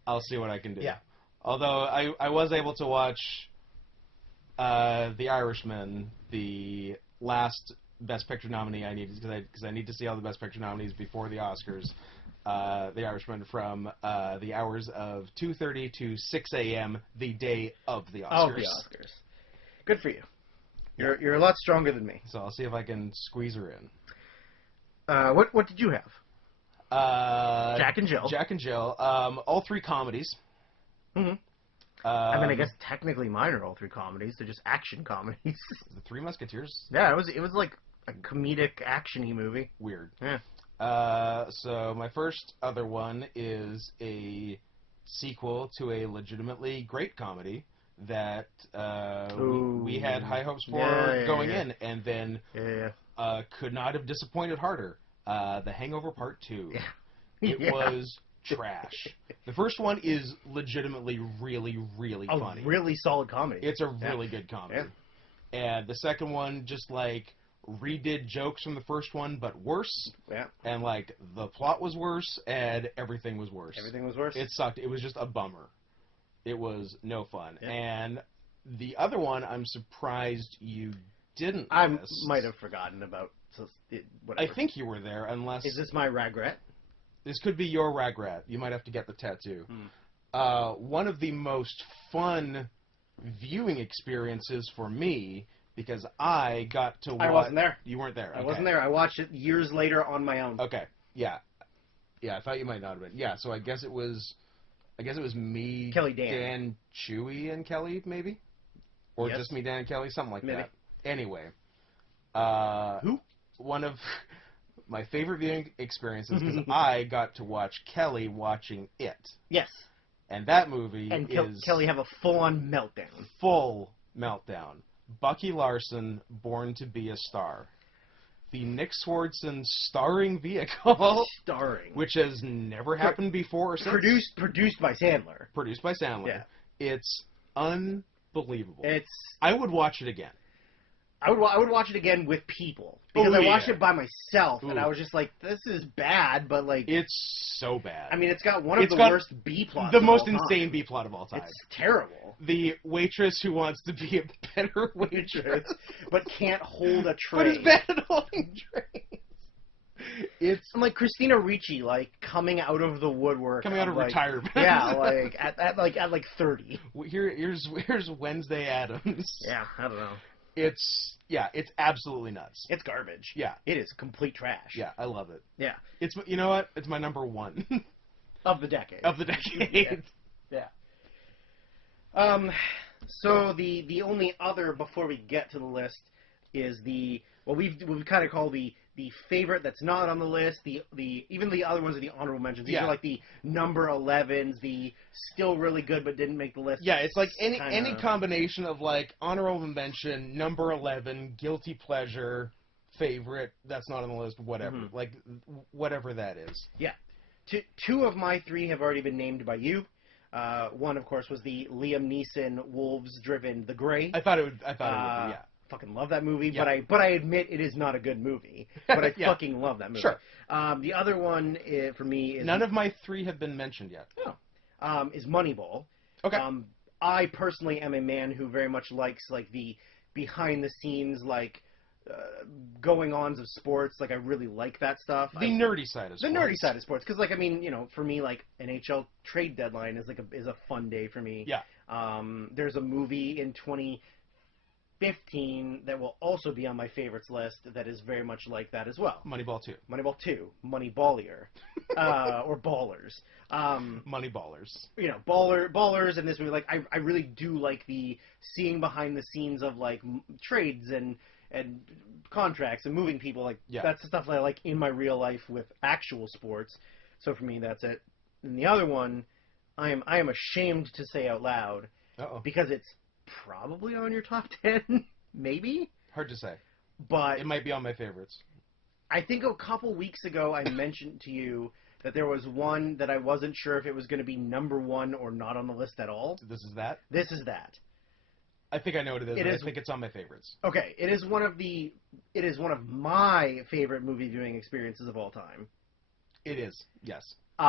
I'll see what I can do. Yeah. Although I was able to watch The Irishman, the last Best Picture nominee I needed, because I need to see all the Best Picture nominees before the Oscars. The Irishman from the hours of 2:30 to 6 a.m. the day of the Oscars. the Oscars. Good for you. You're a lot stronger than me. So I'll see if I can squeeze her in. What did you have? Jack and Jill. Jack and Jill. All 3 comedies. Mhm. I mean, I guess technically mine are all 3 comedies. They're just action comedies. The 3 Musketeers. Yeah, it was like a comedic action-y movie. Weird. Yeah. So my first other one is a sequel to a legitimately great comedy that we had high hopes for going in, and then could not have disappointed harder. The Hangover Part 2. Yeah. It Yeah. was trash. The first one is legitimately really, really A funny. really solid comedy. It's a really good comedy. And the second one just like redid jokes from the first one, but worse. Yeah. And like the plot was worse, and everything was worse. Everything was worse. It sucked. It was just a bummer. It was no fun. Yeah. And the other one, I'm surprised you didn't. I list. might have forgotten about. So I whatever. think you were there, unless Is this my regret? this could be your regret. You might have to get the tattoo. One of the most fun viewing experiences for me, because I got to watch. I wasn't there. You weren't there. I Okay. wasn't there. I watched it years later on my own. Okay. Yeah. Yeah, I thought you might not have been. Yeah, so I guess it was me, Kelly, Dan. Chewy, and Kelly, maybe? Or Yes. just me, Dan, and Kelly, something like Maybe. that. Anyway. Who? One of my favorite viewing experiences, because I got to watch Kelly watching It. Yes. And that movie And is Kelly have a full-on meltdown. full meltdown. Bucky Larson, Born to be a Star. The Nick Swardson starring vehicle, Starring. which has never happened before or since. Produced by Sandler. Produced by Sandler. Yeah. It's unbelievable. It's. I would watch it again. I would watch it again with people because Oh, I watched yeah. it by myself and Ooh. I was just like, this is bad, but like, It's so bad. I mean, it's got one of It's the got worst B plots. the of most all time. insane B plot of all time. It's terrible. The waitress who wants to be a better waitress, But can't hold a tray. but is bad at holding trays. It's And like Christina Ricci, like coming out of the woodwork, coming out of like, retirement. Yeah, like at 30. Here's Wednesday Addams. Yeah, I don't know. It's absolutely nuts. It's garbage. Yeah. It is complete trash. Yeah, I love it. Yeah. It's, you know what? It's my number 1 Of the decade. of the decade. Yeah. So the only other before we get to the list is what we've kind of called the favorite that's not on the list. Even the other ones are the honorable mentions. These Yeah. are like the number 11s, the still really good but didn't make the list. Yeah, it's like any Kinda- combination of like honorable mention, number 11, guilty pleasure, favorite that's not on the list, whatever. Mhm. Like whatever that is. Two of my 3 have already been named by you. One, of course, was the Liam Neeson Wolves-driven The Grey. I thought it would be, yeah. fucking love that movie, Yeah. but I admit it is not a good movie. But I Yeah. fucking love that movie. Sure. The other one for me is None of my 3 have been mentioned yet. is Moneyball. Okay. I personally am a man who very much likes like the behind the scenes like going ons of sports. Like I really like that stuff. The nerdy side of The sports. nerdy side of sports, because like I mean, you know, for me, like NHL trade deadline is a fun day for me. Yeah. There's a movie in 2015 that will also be on my favorites list that is very much like that as well. Moneyball 2. Moneyball 2, Moneyballier, or Ballers. Moneyballers. You know, ballers in this movie. Like I really do like the seeing behind the scenes of like trades and contracts and moving people. Like that's the stuff that I like in my real life with actual sports. So for me, that's it. And the other one, I am ashamed to say out loud because it's probably on your top 10, maybe. Hard to say. But it might be on my favorites. I think a couple weeks ago I mentioned to you that there was one that I wasn't sure if it was going to be number 1 or not on the list at all. This is that? This is that. I think I know what it is. I think it's on my favorites. Okay, it is one of my favorite movie viewing experiences of all time. It is, yes. We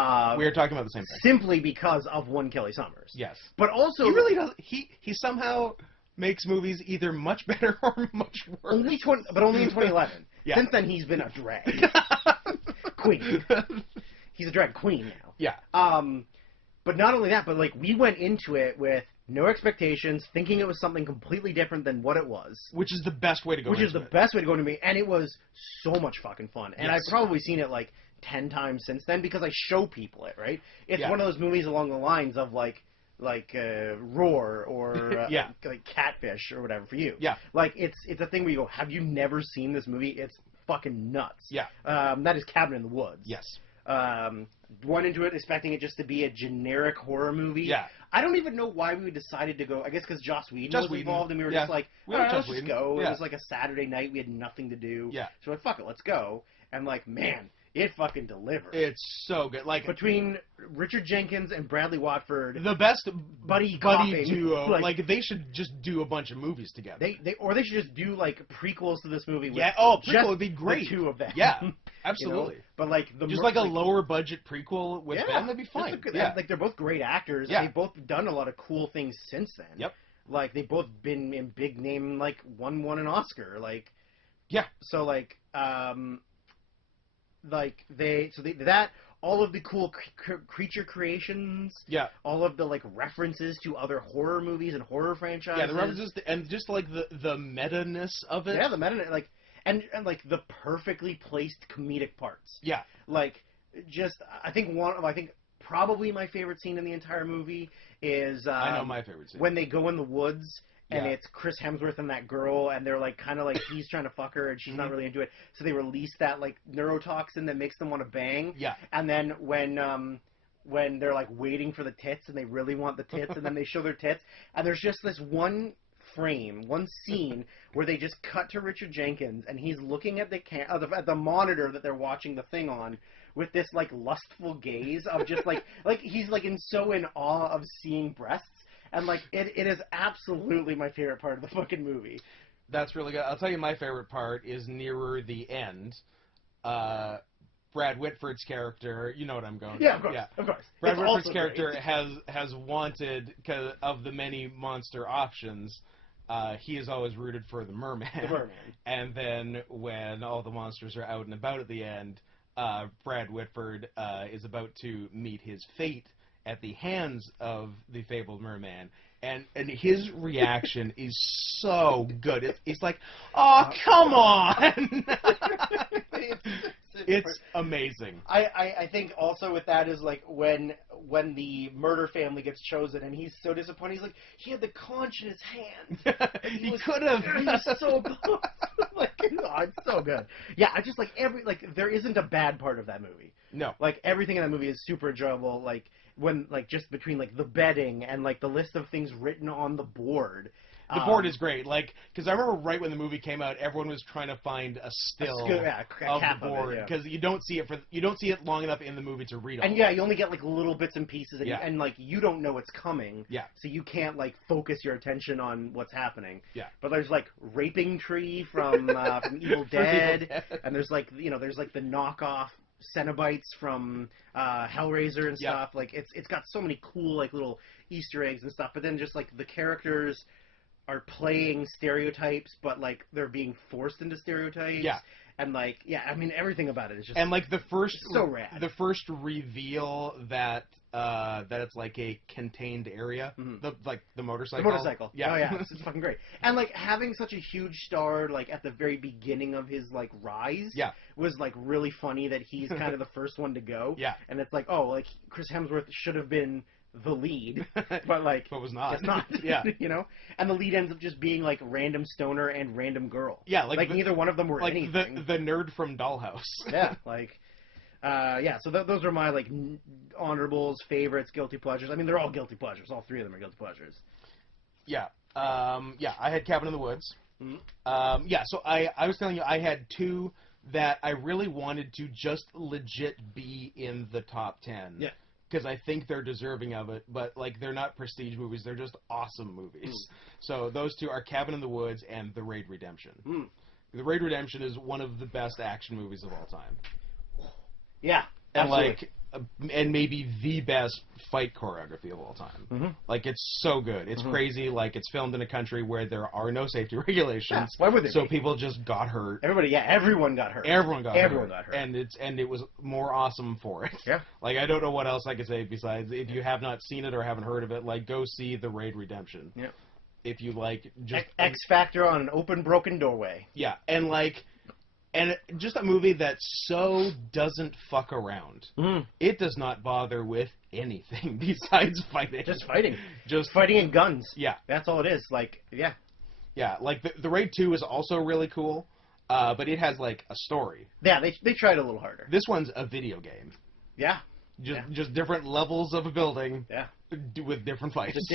are talking about the same thing. Simply because of One Kelly Summers. Yes. But also... He really does... He somehow makes movies either much better or much worse. But only in 2011. Yeah. Since then, he's been a drag. Queen. He's a drag queen now. Yeah. But not only that, but like we went into it with no expectations, thinking it was something completely different than what it was. Which is the best way to go into it. Which is the best way to go into me, and it was so much fucking fun. And Yes. I've probably seen it like 10 times since then because I show people it, right? It's Yeah. one of those movies along the lines of like Roar or Yeah. like Catfish or whatever for you. Yeah. Like it's a thing where you go, have you never seen this movie? It's fucking nuts. Yeah. That is Cabin in the Woods. Yes. Went into it expecting it just to be a generic horror movie. Yeah. I don't even know why we decided to go. I guess because Joss Whedon was involved, and we were just like, We all like right, Joss let's just Whedon. go. Yeah. It was like a Saturday night. We had nothing to do. Yeah. So we're like, fuck it, let's go. And like, man, it fucking delivered. It's so good. Like Between Richard Jenkins and Bradley Watford, the best buddy duo. Like, Like they should just do a bunch of movies together. they should just do like prequels to this movie. With prequel just would be great. The two of them. Yeah, You know? absolutely. But like Just like a lower budget prequel with them, that'd be fine. Yeah. Like they're both great actors. Yeah. They've both done a lot of cool things since then. Yep. Like they've both been in big name, like won an Oscar. Like Yeah. So like that all of the cool creature creations. Yeah. All of the like references to other horror movies and horror franchises. Yeah, the references and just like the meta-ness of it. Yeah, the meta like and like the perfectly placed comedic parts. Yeah. Like just I think probably my favorite scene in the entire movie is I know my favorite scene. when they go in the woods and Yeah. it's Chris Hemsworth and that girl and they're like kind of like he's trying to fuck her and she's not really into it, so they release that like neurotoxin that makes them want to bang. Yeah. And then when they're like waiting for the tits and they really want the tits and then they show their tits and there's just this one scene where they just cut to Richard Jenkins and he's looking at at the monitor that they're watching the thing on with this like lustful gaze of just like he's like in awe of seeing breasts, and like it is absolutely my favorite part of the fucking movie. That's really good. I'll tell you my favorite part is nearer the end. Brad Whitford's character, you know what I'm going. Yeah, of course, Yeah. of course. Brad It's Whitford's also character great. has wanted, 'cause of the many monster options, he has always rooted for the merman. The merman. And then when all the monsters are out and about at the end, Brad Whitford is about to meet his fate at the hands of the fabled merman. And his reaction is so good. It's like, oh, come on! It's amazing. I think also with that is like when the murder family gets chosen and he's so disappointed. He's like, he had the conch in his hand. He could have. He was so close. Like, oh, it's so good. Yeah, I just like there isn't a bad part of that movie. No. Like everything in that movie is super enjoyable. Like when just between like the bedding and like the list of things written on the board. The board is great, like, because I remember right when the movie came out, everyone was trying to find a still of the board because you don't see it long enough in the movie to read. And you only get like little bits and pieces, and, yeah. and like you don't know what's coming. Yeah. So you can't like focus your attention on what's happening. Yeah. But there's like Raping Tree from Evil Dead, and there's like there's like the knockoff Cenobites from Hellraiser and stuff. Like it's got so many cool like little Easter eggs and stuff. But then just like the characters are playing stereotypes, but like they're being forced into stereotypes. Yeah. And like I mean everything about it is just like the first so rad. The first reveal that it's like a contained area. Mm-hmm. The motorcycle. The motorcycle. Yeah. Oh yeah, it's fucking great. And like having such a huge star like at the very beginning of his like rise. Yeah. Was like really funny that he's kind of the first one to go. Yeah. And it's like, oh, like Chris Hemsworth should have been the lead, but like but was not. It's not. Yeah. You know? And the lead ends up just being like random stoner and random girl. Yeah, like neither one of them were like anything. the nerd from Dollhouse. Yeah, like so those are my like honorables, favorites, guilty pleasures. I mean, they're all guilty pleasures. All three of them are guilty pleasures. Yeah. I had Cabin in the Woods. Mm-hmm. So I was telling you I had two that I really wanted to just legit be in the top 10. Yeah. Because I think they're deserving of it, but like they're not prestige movies; they're just awesome movies. So those two are Cabin in the Woods and The Raid Redemption. The Raid Redemption is one of the best action movies of all time. Yeah, and absolutely. and maybe the best fight choreography of all time. Like it's so good, it's crazy. Like it's filmed in a country where there are no safety regulations. Yeah, why would there so be? People just got hurt. Everyone got hurt. Everyone got hurt, and it was more awesome for it. Yeah. Like I don't know what else I could say besides if you have not seen it or haven't heard of it, like go see The Raid Redemption. Yeah. If you like just X Factor on an open broken doorway. Yeah, and just a movie that so doesn't fuck around. It does not bother with anything besides fighting. Just fighting. Just fighting and guns. Yeah. That's all it is. Like, yeah. Yeah, like the Raid 2 is also really cool, but it has like a story. Yeah, they tried a little harder. This one's a video game. Yeah. Just different levels of a building. Yeah. With different fights. Just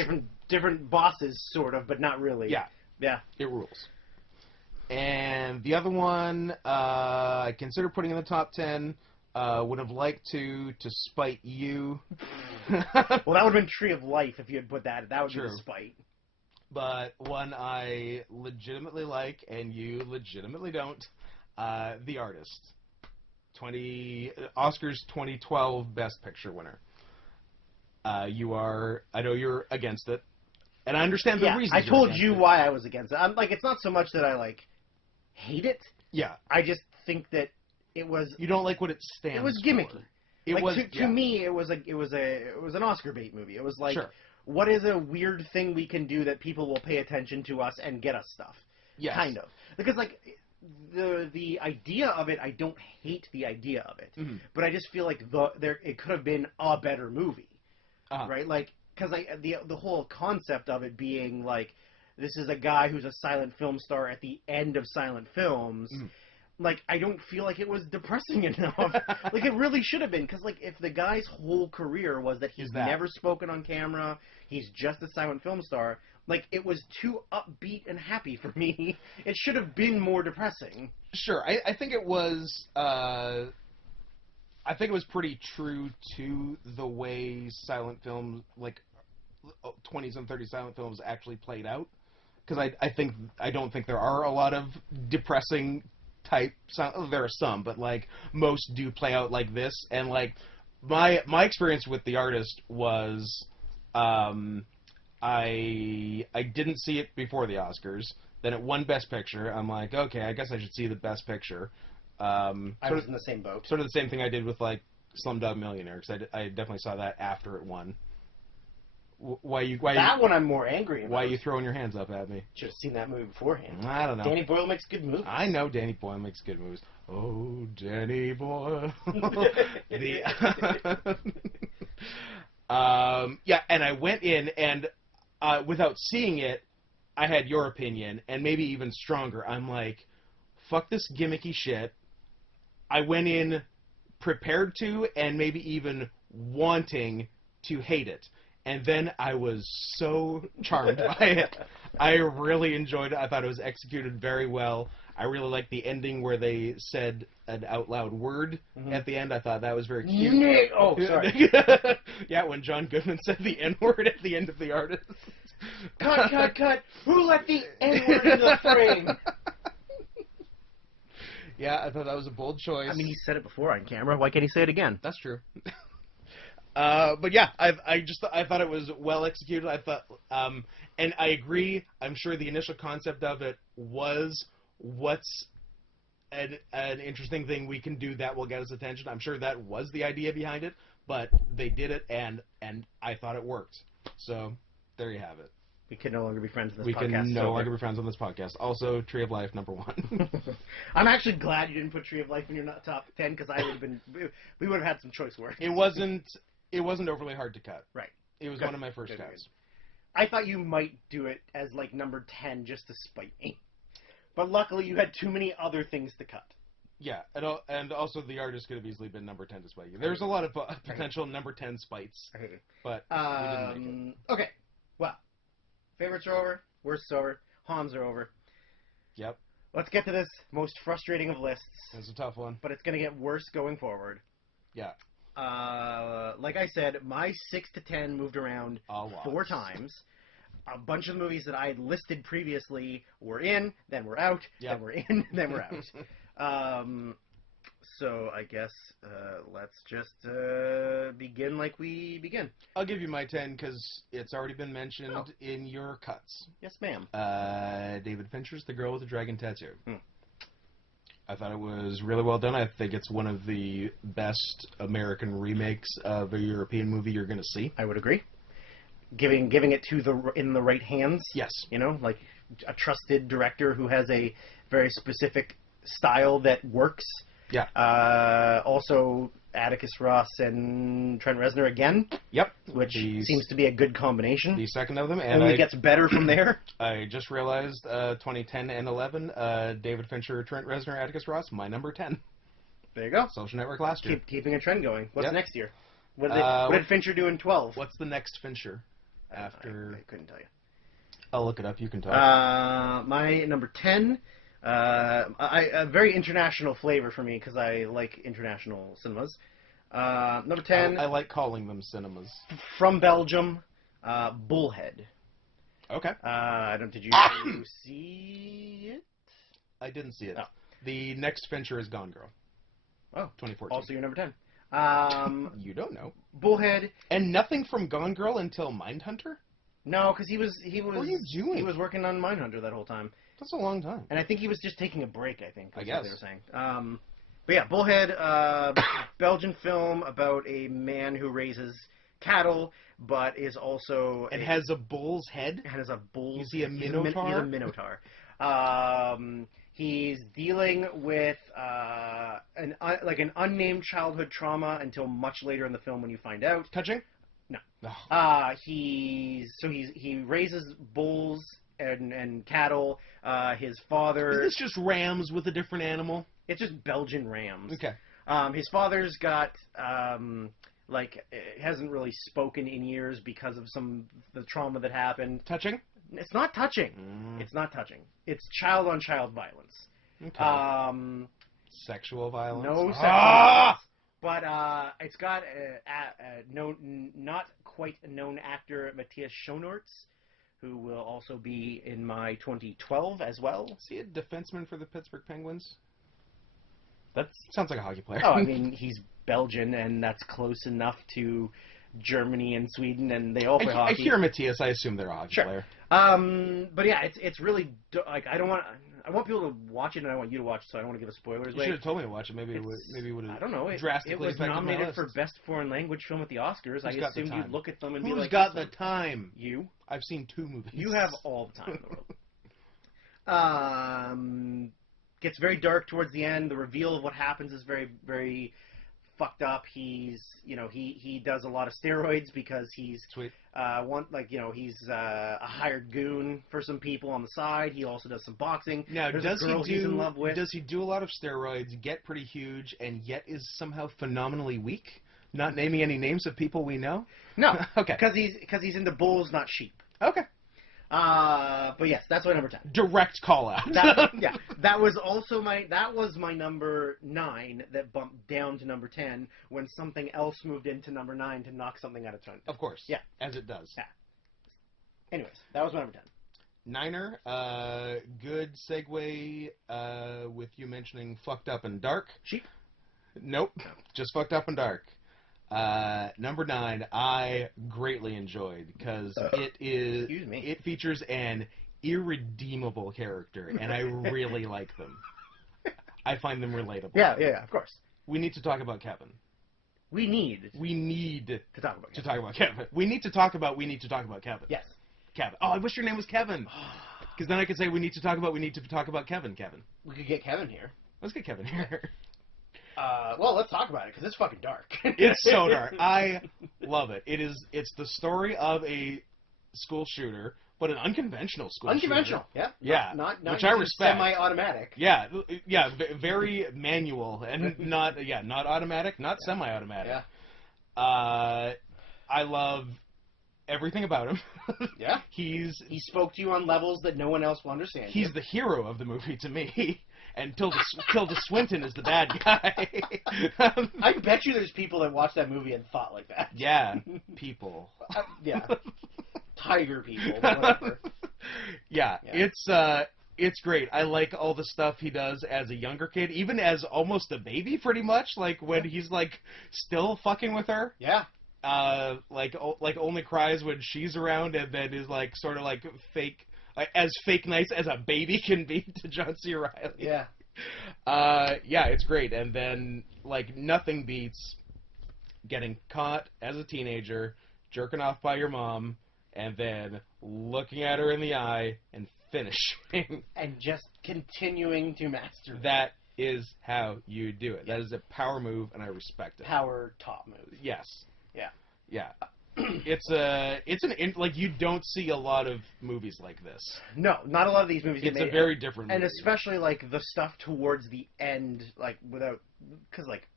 different bosses, sort of, but not really. Yeah. Yeah. It rules. And the other one, I consider putting in the top 10. Would have liked to spite you. Well, that would have been Tree of Life if you had put that. That would be the spite. But one I legitimately like, and you legitimately don't. The Artist. Oscars 2012 Best Picture winner. I know you're against it. And I understand the reasons. I told you why I was against it. I'm like, it's not so much that I like hate it. Yeah. I just think that it was. You don't like what it stands for. It was gimmicky. To me, it was an Oscar bait movie. It was like, what is a weird thing we can do that people will pay attention to us and get us stuff? Yes. Kind of. Because like the idea of it, I don't hate the idea of it, but I just feel like it could have been a better movie, right? Like. Because the whole concept of it being like, this is a guy who's a silent film star at the end of silent films, like, I don't feel like it was depressing enough. Like, it really should have been. Because, like, if the guy's whole career was that he's never spoken on camera, he's just a silent film star, like, it was too upbeat and happy for me. It should have been more depressing. Sure. I think it was... I think it was pretty true to the way silent films, like 20s and 30s silent films, actually played out. Because I don't think there are a lot of depressing type. There are some, but like most do play out like this. And like my experience with The Artist was, I didn't see it before the Oscars. Then it won Best Picture. I'm like, okay, I guess I should see the Best Picture. I was in the same boat. Sort of the same thing I did with like Slumdog Millionaire, because I definitely saw that after it won. Why one I'm more angry about. Why are you throwing your hands up at me? Should have seen that movie beforehand. I don't know. Danny Boyle makes good movies. I know Danny Boyle makes good movies. Oh, Danny Boyle. Yeah, and I went in, and without seeing it, I had your opinion, and maybe even stronger. I'm like, fuck this gimmicky shit. I went in prepared to, and maybe even wanting to hate it. And then I was so charmed by it. I really enjoyed it. I thought it was executed very well. I really liked the ending where they said an out loud word at the end. I thought that was very cute. Nick! Oh, sorry. Yeah, when John Goodman said the N word at the end of The Artist. Cut, cut, cut! Who let the N word in the frame? Yeah, I thought that was a bold choice. I mean, he said it before on camera. Why can't he say it again? That's true. But yeah, I thought it was well executed. I thought, and I agree. I'm sure the initial concept of it was what's an interesting thing we can do that will get us attention. I'm sure that was the idea behind it, but they did it, and I thought it worked. So there you have it. We can no longer be friends in this We podcast. can no longer be friends on this podcast. Also, Tree of Life #1. I'm actually glad you didn't put Tree of Life in your top 10 because I would have been. We would have had some choice words. It wasn't overly hard to cut. Right. It was Good. one of my first Good, cuts. good. I thought you might do it as like number 10 just to spite me, but luckily you had too many other things to cut. Yeah, and also The Artist could have easily been number 10 to spite you. There's a lot of potential number 10 spites, but we didn't make it. Okay, well, favorites are over, worsts are over, Hans are over. Yep, Let's get to this most frustrating of lists, that's a tough one. but it's going to get worse going forward. Yeah. Like I said, my 6 to 10 moved around A lot. 4 times. A bunch of the movies that I had listed previously were in, then were out, Yep. then were in, then were out. So I guess let's just begin like we begin. I'll give you my 10 because it's already been mentioned Oh. in your cuts. Yes, ma'am. David Fincher's The Girl with the Dragon Tattoo. Hmm. I thought it was really well done. I think it's one of the best American remakes of a European movie you're going to see. I would agree. Giving it to in the right hands. Yes. You know, like a trusted director who has a very specific style that works. Yeah. Also, Atticus Ross and Trent Reznor again, Yep. which The- seems to be a good combination. The second of them. And Only gets better from there. I just realized 2010 and 11, David Fincher, Trent Reznor, Atticus Ross, my number 10. There you go. Social Network last year. Keeping a trend going. What's Yep. next year? What did Fincher do in 12? What's the next Fincher? After... I couldn't tell you. I'll look it up. You can talk. My number 10, a very international flavor for me because I like international cinemas. Number 10, I like calling them cinemas. from Belgium, Bullhead. Okay. Did you see it? I didn't see it. Oh. The next Fincher is Gone Girl. Oh, 2014. also your number 10. You don't know. Bullhead. And nothing from Gone Girl until Mindhunter? No, because he was What are you doing? he was working on Mindhunter that whole time, That's a long time. and I think he was just taking a break. I think. I That's guess. what they were saying. But yeah, Bullhead, Belgian film about a man who raises cattle, but is also It has a bull's head? has a bull. Is he a He's minotaur? a minotaur. He's dealing with an unnamed childhood trauma until much later in the film when you find out. Touching? No. Oh. He raises bulls and cattle. His father. Is this just rams with a different animal? It's just Belgian rams. Okay. His father's got hasn't really spoken in years because of the trauma that happened. Touching? It's not touching. It's not touching. It's child-on-child violence. Okay. Sexual violence? No sexual Ah! violence. But it's got not quite a known actor, Matthias Schoenaerts, who will also be in my 2012 as well. Is he a defenseman for the Pittsburgh Penguins? That's Sounds like a hockey player. oh, I mean he's Belgian, and that's close enough to Germany and Sweden, and they all play I hockey. hear Matthias. I assume they're a hockey Sure. player. But yeah, it's really like I want people to watch it, and I want you to watch it, so I don't want to give a spoilers You away. should have told me to watch it. Maybe it would I have don't know. It drastically was affected my nominated list. for Best Foreign Language Film at the Oscars. I Who's got the assumed time? you'd look at them and be Who's like, got the time? You. I've seen 2 movies. You have all the time in the world. Gets very dark towards the end. The reveal of what happens is very, very fucked up. He does a lot of steroids because he's Sweet. he's a hired goon for some people on the side. He also does some boxing. Now, There's does a girl he he's do? in love with. Does he do a lot of steroids? Get pretty huge, and yet is somehow phenomenally weak? Not naming any names of people we know? No, Okay. because he's into bulls, not sheep. Okay. But yes, that's my number 10. Direct call out. That was also my number 9 that bumped down to number 10 when something else moved into number 9 to knock something out of 10. Of course. Yeah. As it does. Yeah. Anyways, that was my number 10. Niner, good segue with you mentioning Fucked Up and Dark. Sheep? Nope. Just Fucked Up and Dark. Number 9, I greatly enjoyed because it features an irredeemable character, and I really like them. I find them relatable. Yeah, of course. We need to talk about Kevin. We need to talk about Kevin. We need to talk about Kevin. Yes. Kevin. Oh, I wish your name was Kevin. Because then I could say we need to talk about Kevin. We could get Kevin here. Let's get Kevin here. Well, let's talk about it because it's fucking dark. It's so dark. I love it. It's the story of a school shooter, but an unconventional school shooter. Unconventional, yeah. Yeah, Not which I respect. Semi-automatic. Yeah, very manual and not automatic, not semi-automatic. Yeah. I love everything about him. Yeah. He spoke to you on levels that no one else will understand. He's the hero of the movie to me. And Tilda Swinton is the bad guy. I bet you there's people that watched that movie and thought like that. Yeah, people. Yeah. Tiger people, whatever. Yeah, it's great. I like all the stuff he does as a younger kid, even as almost a baby, pretty much. Like when he's like still fucking with her. Yeah. Like only cries when she's around, and then is like sort of like fake. As fake nice as a baby can be to John C. Reilly. Yeah. Yeah, it's great. And then, like, nothing beats getting caught as a teenager, jerking off by your mom, and then looking at her in the eye and finishing. And just continuing to masturbate. That is how you do it. That is a power move, and I respect it. Power top move. Yes. Yeah. Yeah. Like, you don't see a lot of movies like this. No, not a lot of these movies. It's a very different movie. And especially, like, the stuff towards the end, like, because, like,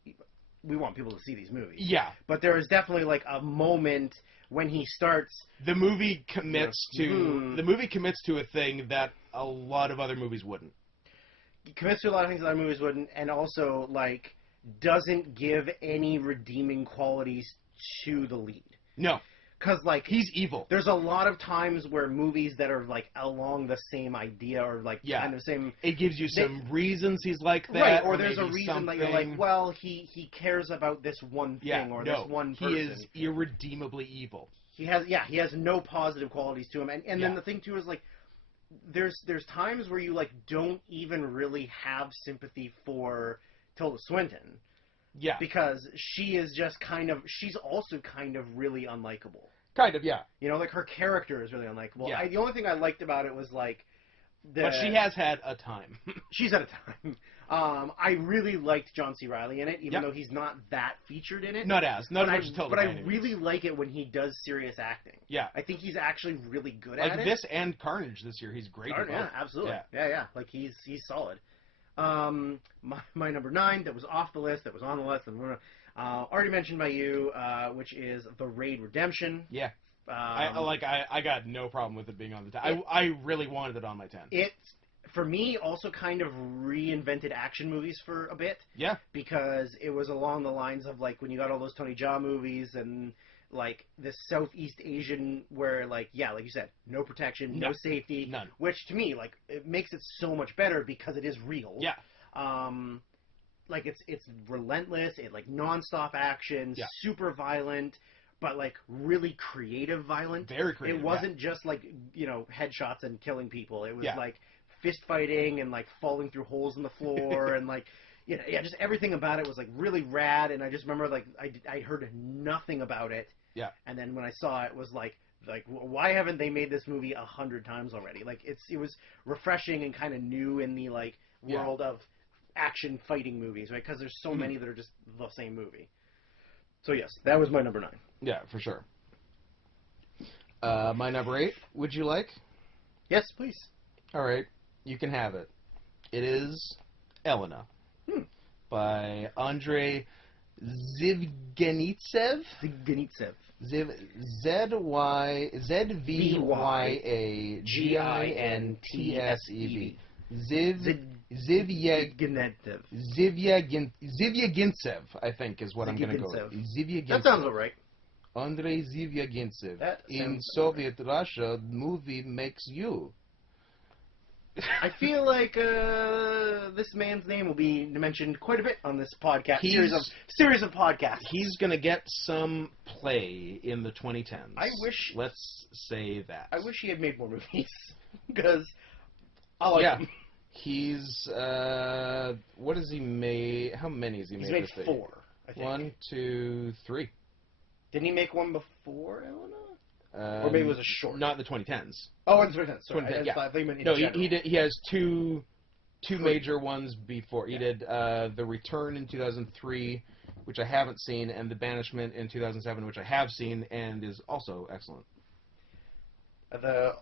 we want people to see these movies. Yeah. But there is definitely, like, a moment when he starts... The movie commits to a thing that a lot of other movies wouldn't. He commits to a lot of things that other movies wouldn't, and also, like, doesn't give any redeeming qualities to the lead. No. Because, like... He's evil. There's a lot of times where movies that are, like, along the same idea or, like, kind of same... It gives you some reasons he's like that. Right, or there's a reason that you're like, well, he cares about this one thing or this one person. He is irredeemably evil. He has no positive qualities to him. And then the thing, too, is, like, there's times where you, like, don't even really have sympathy for Tilda Swinton. Yeah. Because she is just she's also kind of really unlikable. Kind of, yeah. You know, like, her character is really unlikable. Yeah. The only thing I liked about it was, like... But she has had a time. She's had a time. I really liked John C. Reilly in it, even though he's not that featured in it. Not as much as Tilda. But I really like it when he does serious acting. Yeah. I think he's actually really good at it. Like this and Carnage this year, he's great at it. Yeah, absolutely. Yeah. Like, he's solid. My number 9 that was off the list, that was on the list, already mentioned by you, which is The Raid Redemption. Yeah. I got no problem with it being on the 10. I really wanted it on my 10. It, for me, also kind of reinvented action movies for a bit. Yeah. Because it was along the lines of, like, when you got all those Tony Jaa movies and, like, this Southeast Asian where, like, like you said, no protection, no safety. None. Which, to me, like, it makes it so much better because it is real. Yeah. Like, it's relentless, like, nonstop action, super violent, but, like, really creative violent. Very creative, It wasn't just, like, you know, headshots and killing people. It was, like, fist fighting and, like, falling through holes in the floor and, like... just everything about it was, like, really rad, and I just remember, like, I heard nothing about it. Yeah. And then when I saw it, was like, why haven't they made this movie 100 times already? Like, it was refreshing and kind of new in the, like, world of action fighting movies, right? Because there's so many that are just the same movie. So, yes, that was my number 9. Yeah, for sure. My number 8, would you like? Yes, please. All right. You can have it. It is Elena by Andrei Zivyanitsev. Ziganitsev. Zvyagintsev. Zivya Ziganitsev. Zivyagintsev, I think, is what I'm going to go with. That sounds Zivyagintsev. all right. Andrei Zivyagintsev. That In sounds Soviet Russia, movie makes you. I feel like this man's name will be mentioned quite a bit on this podcast. Series of podcasts. He's going to get some play in the 2010s. Let's say that. I wish he had made more movies because I like him. He's what has he made? How many has he made? He's made this 4. I think. 1, 2, 3. Didn't he make one before Elena? Or maybe it was a short. Not in the 2010s. Oh, in the 2010s. Sorry. 2010s, yeah. I thought you meant in No, general. he did. He has two major ones before. He did The Return in 2003, which I haven't seen, and The Banishment in 2007, which I have seen and is also excellent. The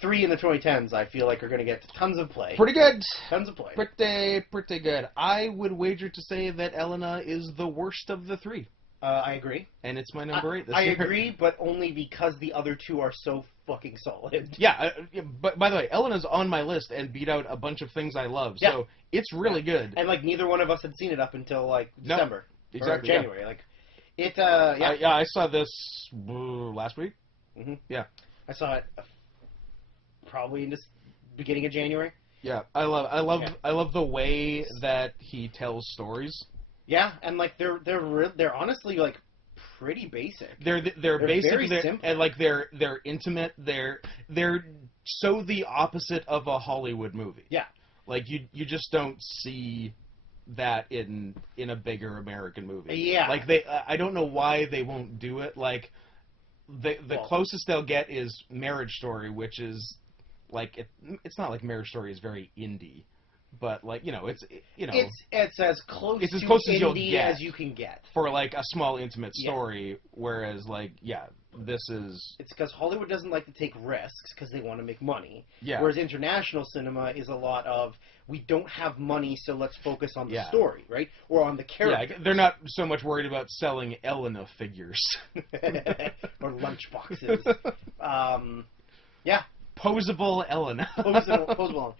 3 in the 2010s, I feel like are going to get tons of play. Pretty good. Tons of play. Pretty good. I would wager to say that Elena is the worst of the 3. I agree. And it's my number 8 this I year. agree, but only because the other 2 are so fucking solid. Yeah, but by the way, Elena's on my list and beat out a bunch of things I love, so it's really good. And like neither one of us had seen it up until like December, exactly, or January. Like it, I saw this last week. Mm-hmm. Yeah, I saw it probably in the beginning of January. Yeah, I love the way that he tells stories. Yeah, and like they're honestly like pretty basic. They're basic, very simple. and like they're intimate. They're so the opposite of a Hollywood movie. Yeah, like you just don't see that in a bigger American movie. Yeah, like I don't know why they won't do it. Like the closest they'll get is Marriage Story, which is like it's not like Marriage Story is very indie. But like it's as close as you'll get as you can get for like a small intimate story. Whereas like this is it's because Hollywood doesn't like to take risks because they want to make money. Yeah. Whereas international cinema is a lot of we don't have money, so let's focus on the story, right, or on the character. Yeah, they're not so much worried about selling Elena figures or lunchboxes. Yeah, posable Elena. Posable.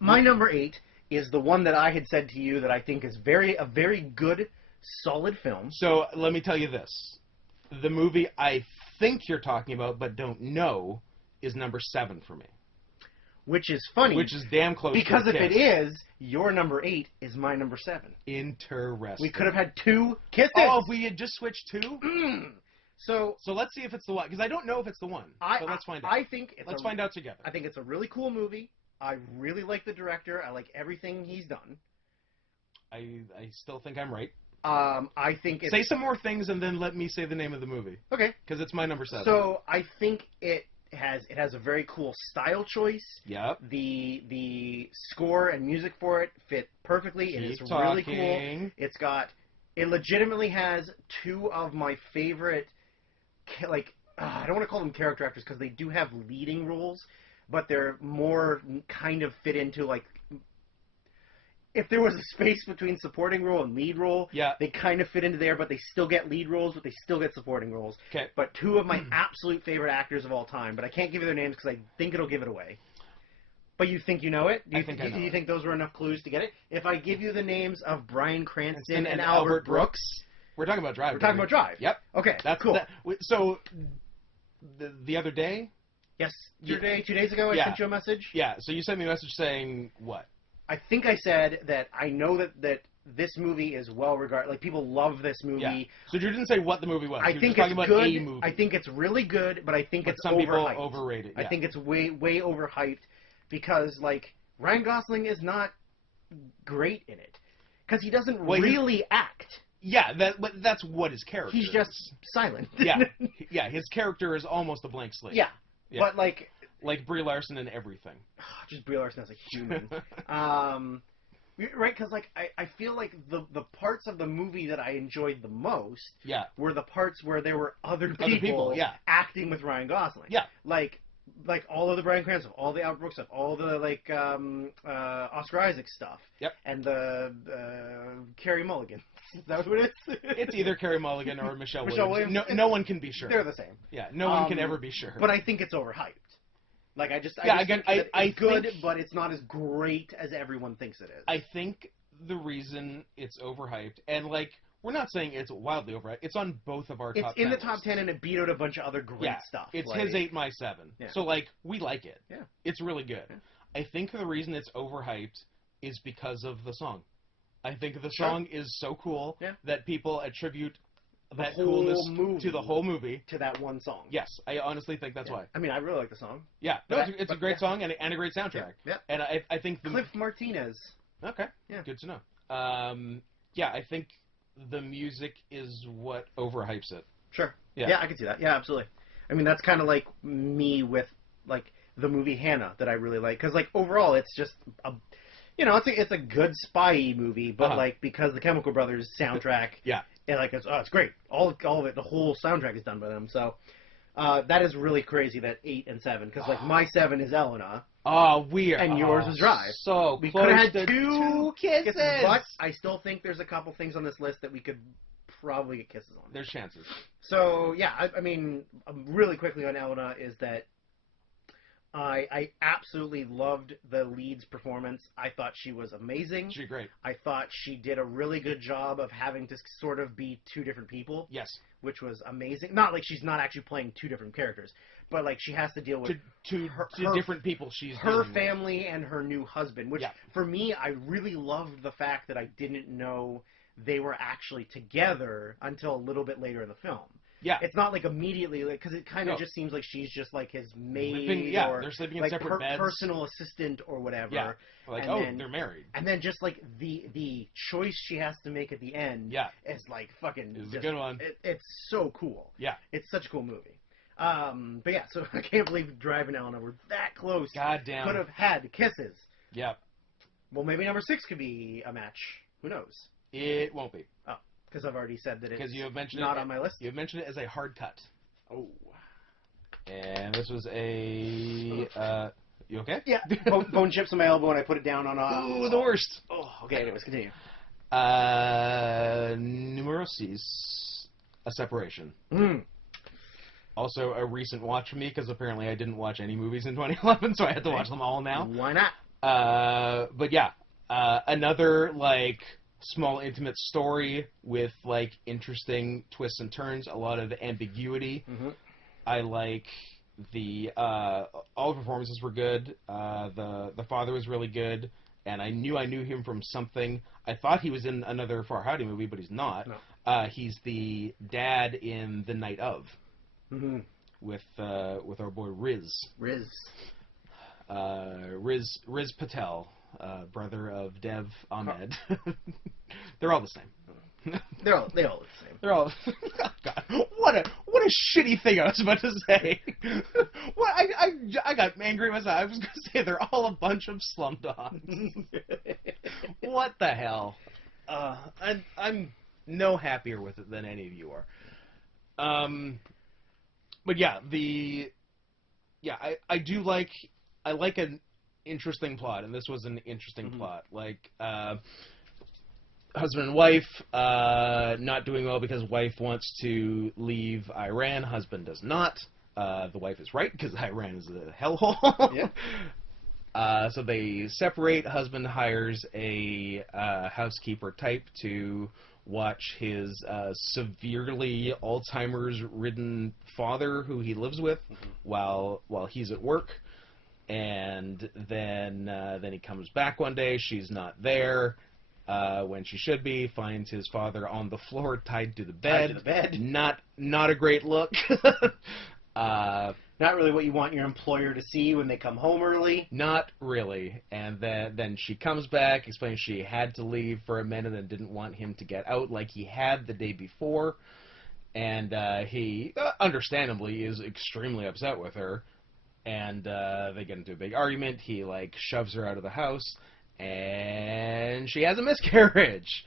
My number 8 is the one that I had said to you that I think is a very good, solid film. So let me tell you this. The movie I think you're talking about but don't know is number 7 for me. Which is funny. Which is damn close because to if it is, your number 8 is my number 7. Interesting. We could have had 2 kisses. Oh, if we had just switched 2? So let's see if it's the one. Because I don't know if it's the one. But let's find out. Let's find out together. I think it's a really cool movie. I really like the director. I like everything he's done. I still think I'm right. I think say some more things and then let me say the name of the movie. Okay. Because it's my number 7. So I think it has a very cool style choice. Yep. The score and music for it fit perfectly. It is really cool. It legitimately has 2 of my favorite I don't want to call them character actors because they do have leading roles. But they're more kind of fit into, like, if there was a space between supporting role and lead role, they kind of fit into there, but they still get lead roles, but they still get supporting roles. Okay. But 2 of my absolute favorite actors of all time, but I can't give you their names because I think it'll give it away. But you think you know it? Do you think those were enough clues to get it? If I give you the names of Bryan Cranston and Albert Brooks... We're talking about Drive. We're talking about Drive. Yep. Okay, that's cool. So, the other day... Yes, 2 days ago I sent you a message. Yeah, so you sent me a message saying what? I think I said that I know that this movie is well regarded. Like, people love this movie. Yeah. So you didn't say what the movie was. I think it's good. I think it's really good, but I think it's some overhyped. People overrate it. Yeah. I think it's way overhyped because, like, Ryan Gosling is not great in it because he doesn't really act. Yeah, that's what his character is. He's just silent. Yeah, his character is almost a blank slate. Yeah. But, like Brie Larson and everything. Just Brie Larson as a human. Right, because, like, I feel like the parts of the movie that I enjoyed the most were the parts where there were other people acting with Ryan Gosling. Yeah. Like, like all of the Bryan Cranston stuff, all the Albert Brooks stuff, all the like Oscar Isaac stuff, Yep. and the Carey Mulligan. Is that what it is? It's either Carey Mulligan or Michelle Williams. Williams. No one can be sure. They're the same. Yeah, no one can ever be sure. But I think it's overhyped. Like I just Yeah, think again, that I it's good, think- but it's not as great as everyone thinks it is. I think the reason it's overhyped, and like we're not saying it's wildly overhyped. It's on both of our It's top. in 10 the top lists. 10, and it beat out a bunch of other great Yeah, stuff. It's like, his 8, my 7. Yeah. So like we like it. Yeah. It's really good. Yeah. I think the reason it's overhyped is because of the song. I think the Sure. song is so cool Yeah. that people attribute the that whole coolness movie to the whole movie. to that one song. Yes, I honestly think that's Yeah. why. I mean, I really like the song. Yeah, no, But it's a but great yeah. song and a great soundtrack. Yeah. And I think the Cliff Martinez. okay, Yeah. good to know. Yeah, I think the music is what overhypes it. Sure. Yeah. Yeah, I can see that. Yeah, absolutely. I mean, that's kind of like me with like the movie Hannah that I really like because like overall it's just a, you know, it's a good spy movie, but Uh-huh. like because the Chemical Brothers soundtrack, Yeah. and like it's great. All of it, the whole soundtrack is done by them. So that is really crazy that 8 and 7 because like my 7 is Elena. Oh, weird. And yours was Drive. So We close could have to had two kisses. But I still think there's a couple things on this list that we could probably get kisses on. There's chances. So yeah, I mean, really quickly on Elena is that I absolutely loved the lead's performance. I thought she was amazing. She's great. I thought she did a really good job of having to sort of be two different people, Yes. which was amazing. Not like she's not actually playing two different characters, but like she has to deal with To her- different people she's her dealing with. family and her new husband, which Yeah. for me, I really loved the fact that I didn't know they were actually together until a little bit later in the film. Yeah. It's not like immediately, like, because it kind of No. just seems like she's just like his maid Sleeping- yeah, or they're sleeping in like separate beds. personal assistant or whatever. Yeah. Like, and oh, then- they're married. And then just like the choice she has to make at the end Yeah. is like fucking. It's a just- good one. It's so cool. Yeah. It's such a cool movie. But yeah, so I can't believe Drive and Elena were that close. God damn. Could have had kisses. Yeah. Well, maybe number 6 could be a match. Who knows? It won't be. Because I've already said that it's Because you have mentioned not it. on my list. You have mentioned it as a hard cut. Oh. And this was a. You okay? Yeah, bone chips on my elbow, and I put it down on a. Ooh, the worst. Oh, okay. Anyways, continue. Numero 6, A Separation. Mm. Also a recent watch for me because apparently I didn't watch any movies in 2011, so I had to watch them all now. Why not? But yeah, another like small intimate story with like interesting twists and turns, a lot of ambiguity. Mm-hmm. I like the all the performances were good. The father was really good, and I knew him from something. I thought he was in another Far Howdy movie, but he's not. No. He's the dad in The Night of Mm-hmm. with our boy Riz. Riz. Riz Patel, brother of Dev Ahmed. They're all the same. They all look the same. They're all. Oh, God, what a shitty thing I was about to say. What I got angry myself. I was going to say they're all a bunch of slumdogs. What the hell? I'm no happier with it than any of you are. But yeah, I do like an interesting plot, and this was an interesting plot. Like, husband and wife not doing well because wife wants to leave Iran, husband does not. The wife is right because Iran is a hellhole. Yeah. So they separate. Husband hires a housekeeper type to watch his severely Alzheimer's-ridden father, who he lives with, while he's at work. And then he comes back one day. She's not there when she should be. Finds his father on the floor, tied to the bed. Tied to the bed. Not a great look. Not really what you want your employer to see when they come home early. Not really. And then she comes back, explains she had to leave for a minute and didn't want him to get out like he had the day before. And he, understandably, is extremely upset with her. And they get into a big argument. He, like, shoves her out of the house. And she has a miscarriage.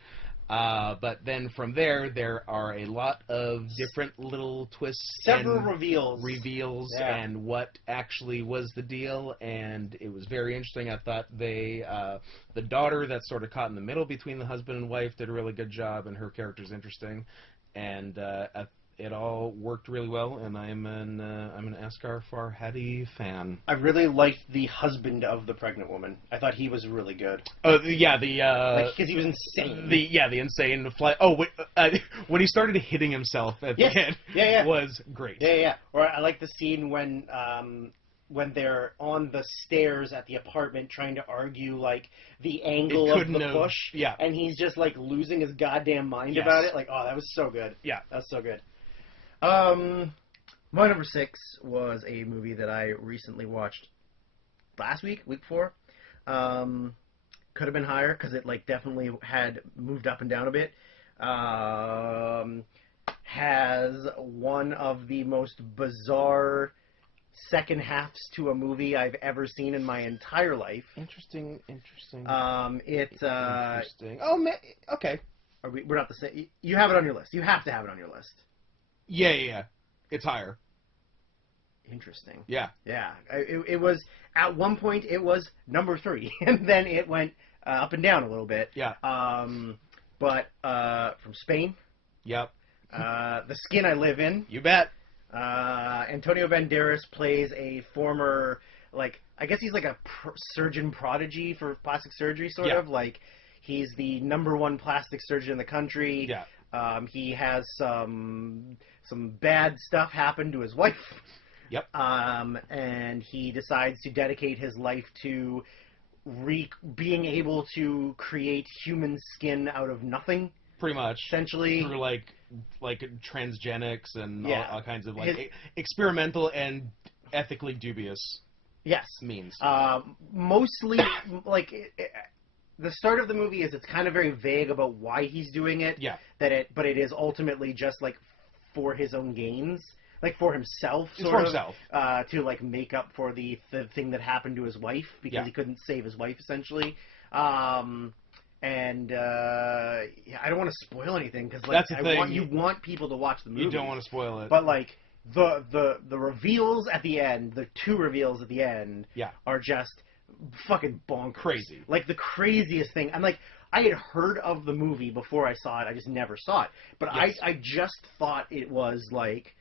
But then from there are a lot of different little twists Several and reveals. Yeah. and what actually was the deal, and it was very interesting. I thought the daughter that's sort of caught in the middle between the husband and wife did a really good job, and her character's interesting, and it all worked really well, and I'm an Asghar Farhadi fan. I really liked the husband of the pregnant woman. I thought he was really good. Yeah, because he was insane. The insane fly. Oh, wait, when he started hitting himself at the end, was great. Yeah. Or I like the scene when they're on the stairs at the apartment trying to argue like the angle of the push, and he's just like losing his goddamn mind about it. Like, oh, that was so good. Yeah, that's so good. My number 6 was a movie that I recently watched last week before. Could have been higher because it like definitely had moved up and down a bit. Has one of the most bizarre second halves to a movie I've ever seen in my entire life. Interesting. Interesting. Oh, man. Okay. We're not the same. You have it on your list. You have to have it on your list. Yeah. It's higher. Interesting. Yeah. It was at one point it was number 3, and then it went up and down a little bit. Yeah. But from Spain. Yep. The Skin I Live In. You bet. Antonio Banderas plays a former, like, I guess he's like a surgeon prodigy for plastic surgery, sort of. Like, he's the #1 plastic surgeon in the country. Yeah. He has some bad stuff happen to his wife. Yep. And he decides to dedicate his life to being able to create human skin out of nothing. Pretty much. Essentially. Through like transgenics and all kinds of like experimental and ethically dubious means. Mostly like the start of the movie is it's kind of very vague about why he's doing it. Yeah. But it is ultimately just like for his own gains, like for himself, to like make up for the thing that happened to his wife because he couldn't save his wife essentially. And I don't want to spoil anything because like you want people to watch the movie. You don't want to spoil it. But like the reveals at the end, the 2 reveals at the end, are just fucking bonkers. Crazy. Like the craziest thing. And like I had heard of the movie before I saw it. I just never saw it. But I just thought it was like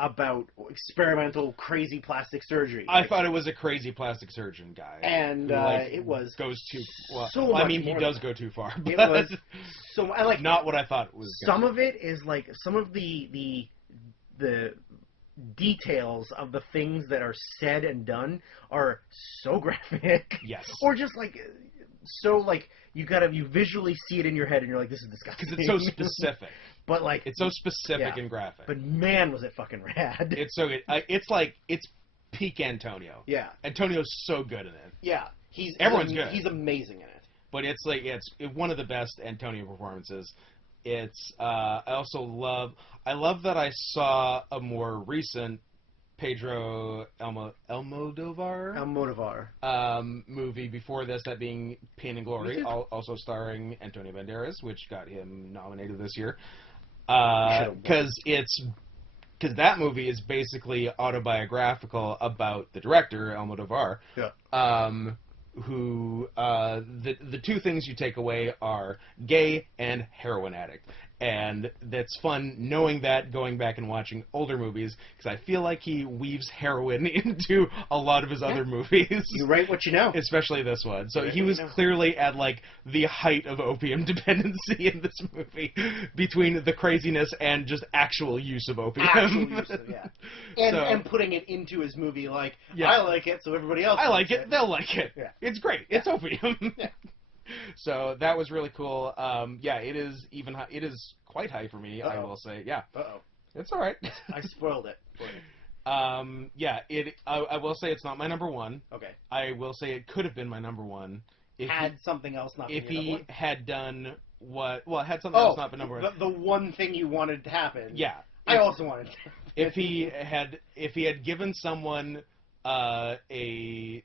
about experimental crazy plastic surgery. I thought it was a crazy plastic surgeon guy. And it goes too well. So much I mean, he more does go too far. It was so I like not what I thought it was. Some of it is like some of the details of the things that are said and done are so graphic. Yes. Or just like so like you visually see it in your head and you're like, this is disgusting. Because it's so specific. But like it's so specific and graphic. But man, was it fucking rad. It's so good. It's peak Antonio. Yeah. Antonio's so good in it. Yeah. Everyone's good. He's amazing in it. But it's like it's one of the best Antonio performances. It's I love that I saw a more recent Pedro Almodovar movie before this, that being Pain and Glory, also starring Antonio Banderas, which got him nominated this year. Because that movie is basically autobiographical about the director Almodovar. Yeah. Who the 2 things you take away are gay and heroin addict. And that's fun knowing that, going back and watching older movies, because I feel like he weaves heroin into a lot of his other movies. You write what you know. Especially this one. So he was clearly at like the height of opium dependency in this movie, between the craziness and just actual use of opium. And putting it into his movie like, I like it, so everybody else likes it. They'll like it. Yeah. It's great. It's opium. Yeah. So that was really cool. It is it is quite high for me. I will say. Yeah. It's all right. I spoiled it for you. I will say it's not my number 1. Okay. I will say it could have been my number 1 if something else not. If he had done had something else not been number 1. The one thing you wanted to happen. Yeah. I also wanted to. If he had given someone a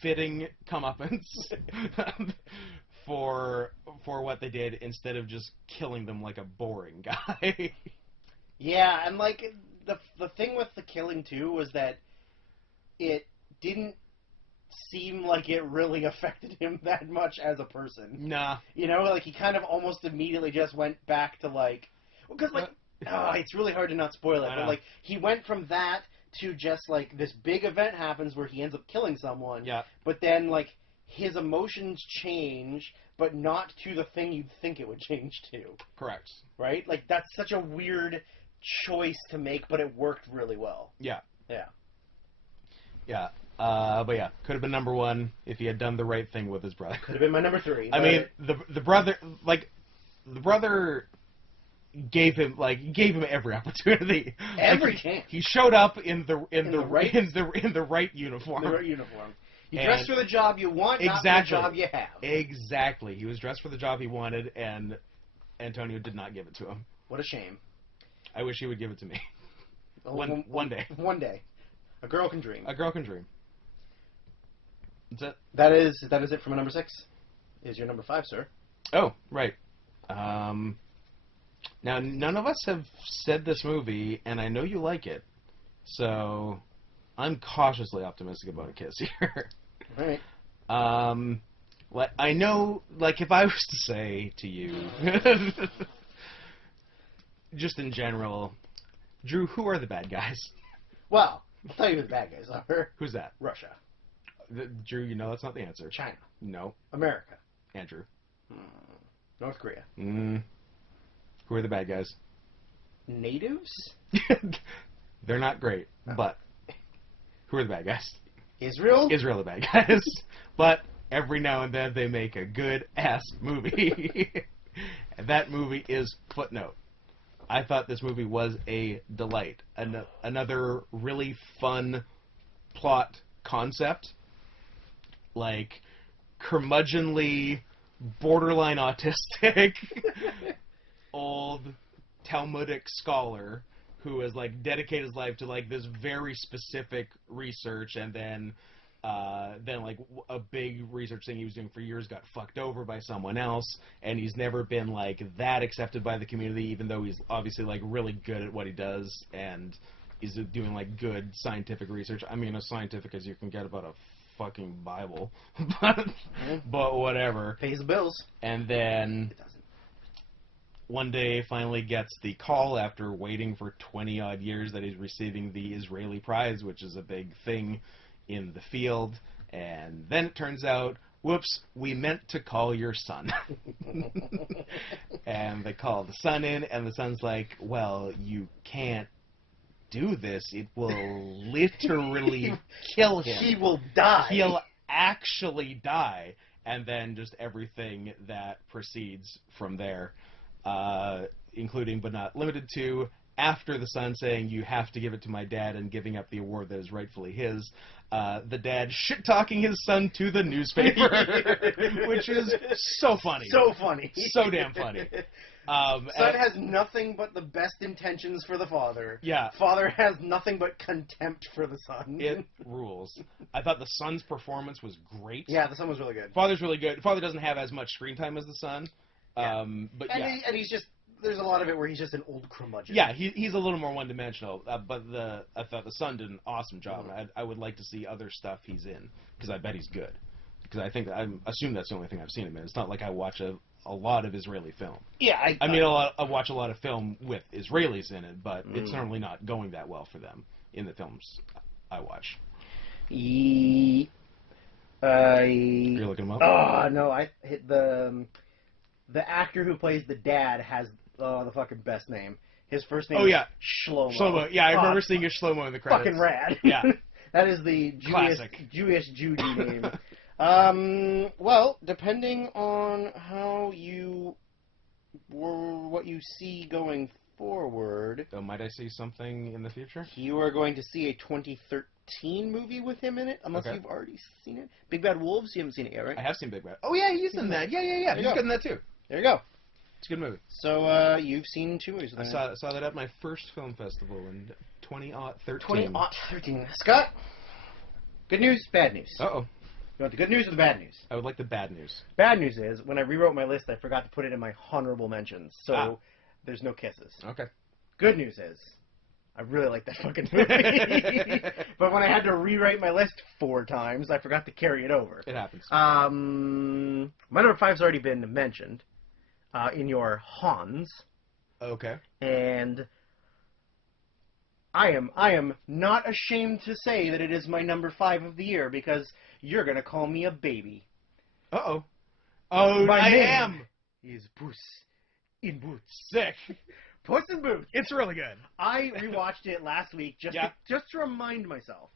fitting comeuppance for what they did instead of just killing them like a boring guy. Yeah, and like the thing with the killing too was that it didn't seem like it really affected him that much as a person. Nah. You know, like he kind of almost immediately just went back to like, because like, it's really hard to not spoil it, I but know. like he went from that to just like this big event happens where he ends up killing someone. Yeah. But then like his emotions change, but not to the thing you'd think it would change to. Correct. Right? Like that's such a weird choice to make, but it worked really well. Yeah. Yeah. Yeah. But yeah, could have been number one if he had done the right thing with his brother. Could have been my number 3. I mean, the brother gave him every opportunity. Every Like, chance. he showed up in the right uniform. The right uniform. You And- dress for the job you want, not for the Exactly. job you have. Exactly. He was dressed for the job he wanted, and Antonio did not give it to him. What a shame. I wish he would give it to me. Oh, One day. One day. A girl can dream. A girl can dream. That's it. That is it for my number 6. Is your number 5, sir? Oh, right. Now, none of us have said this movie, and I know you like it, so I'm cautiously optimistic about A Kiss here. All right. Like, I know, like, if I was to say to you, just in general, Drew, who are the bad guys? Well, I'll tell you who the bad guys are. Who's that? Russia. Drew, you know that's not the answer. China. No. America. Andrew. North Korea. Who are the bad guys? Natives? They're not great, but who are the bad guys? Israel? Israel are the bad guys. But every now and then they make a good-ass movie. And that movie is Footnote. I thought this movie was a delight. Another really fun plot concept. Like, curmudgeonly, borderline autistic, old Talmudic scholar who has, like, dedicated his life to, like, this very specific research, and then like, a big research thing he was doing for years got fucked over by someone else, and he's never been, like, that accepted by the community, even though he's obviously, like, really good at what he does, and he's doing, like, good scientific research. I mean, as scientific as you can get about a fucking Bible. But whatever. Pays the bills. And then It doesn't. one day finally gets the call after waiting for 20-odd years that he's receiving the Israeli prize, which is a big thing in the field. And then it turns out, whoops, we meant to call your son. And they call the son in, and the son's like, well, you can't do this. It will literally kill him. He will die. He'll actually die. And then just everything that proceeds from there, including but not limited to, after the son saying, you have to give it to my dad, and giving up the award that is rightfully his, the dad shit-talking his son to the newspaper, which is so funny. So funny. So damn funny. Son has nothing but the best intentions for the father. Yeah. Father has nothing but contempt for the son. It rules. I thought the son's performance was great. Yeah, the son was really good. Father's really good. Father doesn't have as much screen time as the son. Yeah. But And, yeah. and he's just, there's a lot of it where he's just an old curmudgeon. Yeah, he's a little more one-dimensional, but I thought the son did an awesome job. I would like to see other stuff he's in, because I bet he's good. Because I assume that's the only thing I've seen him in. It's not like I watch a lot of Israeli film. Yeah, I watch a lot of film with Israelis in it, but it's certainly not going that well for them in the films I watch. You're looking them up? Oh, no, I hit the actor who plays the dad has the fucking best name. His first name is Shlomo. Shlomo. Yeah, I remember seeing your Shlomo in the credits. Fucking rad. Yeah. That is the Jewish Judy name. Well, depending on how what you see going forward, Oh, might I see something in the future? you are going to see a 2013 movie with him in it, unless Okay. you've already seen it. Big Bad Wolves, you haven't seen it yet, right? I have seen Big Bad. Oh, yeah, he's in that. Yeah. There you He's go. good in that, too. There you go. It's a good movie. So, you've seen 2 movies with I him. saw that at my first film festival in 2013. 2013. Scott, good news, bad news. Uh-oh. You want the good news or the bad news? I would like the bad news. Bad news is, when I rewrote my list, I forgot to put it in my honorable mentions, so there's no kisses. Okay. Good news is, I really like that fucking movie. But when I had to rewrite my list 4 times, I forgot to carry it over. It happens. My number 5's already been mentioned in your Hans, Okay. and I am not ashamed to say that it is my number 5 of the year, because you're gonna call me a baby. Uh-oh. Oh, My I name am! is Puss in Boots. Sick. Puss in Boots. It's really good. I rewatched it last week just Yeah. to remind myself.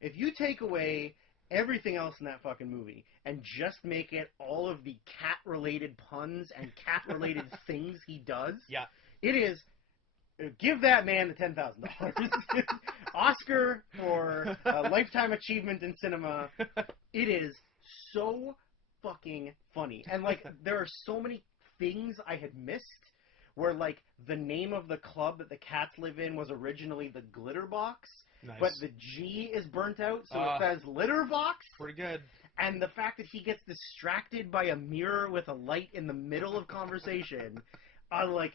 If you take away everything else in that fucking movie and just make it all of the cat-related puns and cat-related things he does, Yeah. it is... Give that man the $10,000. Oscar for Lifetime Achievement in Cinema. It is so fucking funny. And, like, there are so many things I had missed where, like, the name of the club that the cats live in was originally the Glitter Box, Nice. but the G is burnt out, so it says Litter Box. Pretty good. And the fact that he gets distracted by a mirror with a light in the middle of conversation, like,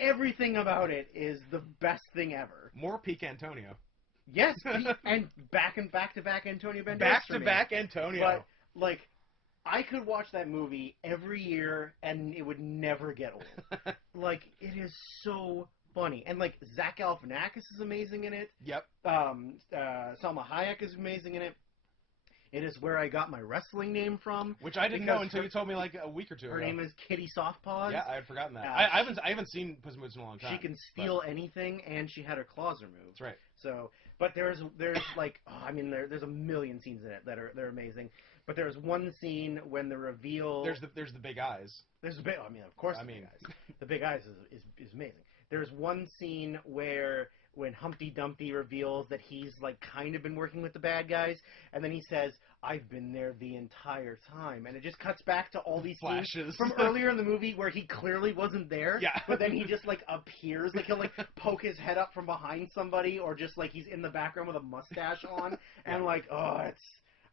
everything about it is the best thing ever. More peak Antonio. Yes, and back to back Antonio Banderas. Back for to me. back Antonio. But, like, I could watch that movie every year and it would never get old. Like, it is so funny. And, like, Zach Galifianakis is amazing in it. Yep. Salma Hayek is amazing in it. It is where I got my wrestling name from. Which I didn't know until you told me like a week or two Her ago. name is Kitty Softpaws. Yeah, I had forgotten that. Uh, I haven't seen Puss in Boots in a long time. She can steal anything, and she had her claws removed. That's right. So, but there's like, there's a million scenes in it they're amazing. But there's one scene when the reveal. There's the big eyes. There's a big. I mean, of course. The big eyes. The big eyes is amazing. There's one scene where when Humpty Dumpty reveals that he's like kind of been working with the bad guys, and then he says, "I've been there the entire time," and it just cuts back to all these Flashes scenes from earlier in the movie where he clearly wasn't there. Yeah. But then he just like appears, like he'll like poke his head up from behind somebody, or just like he's in the background with a mustache on, and like, I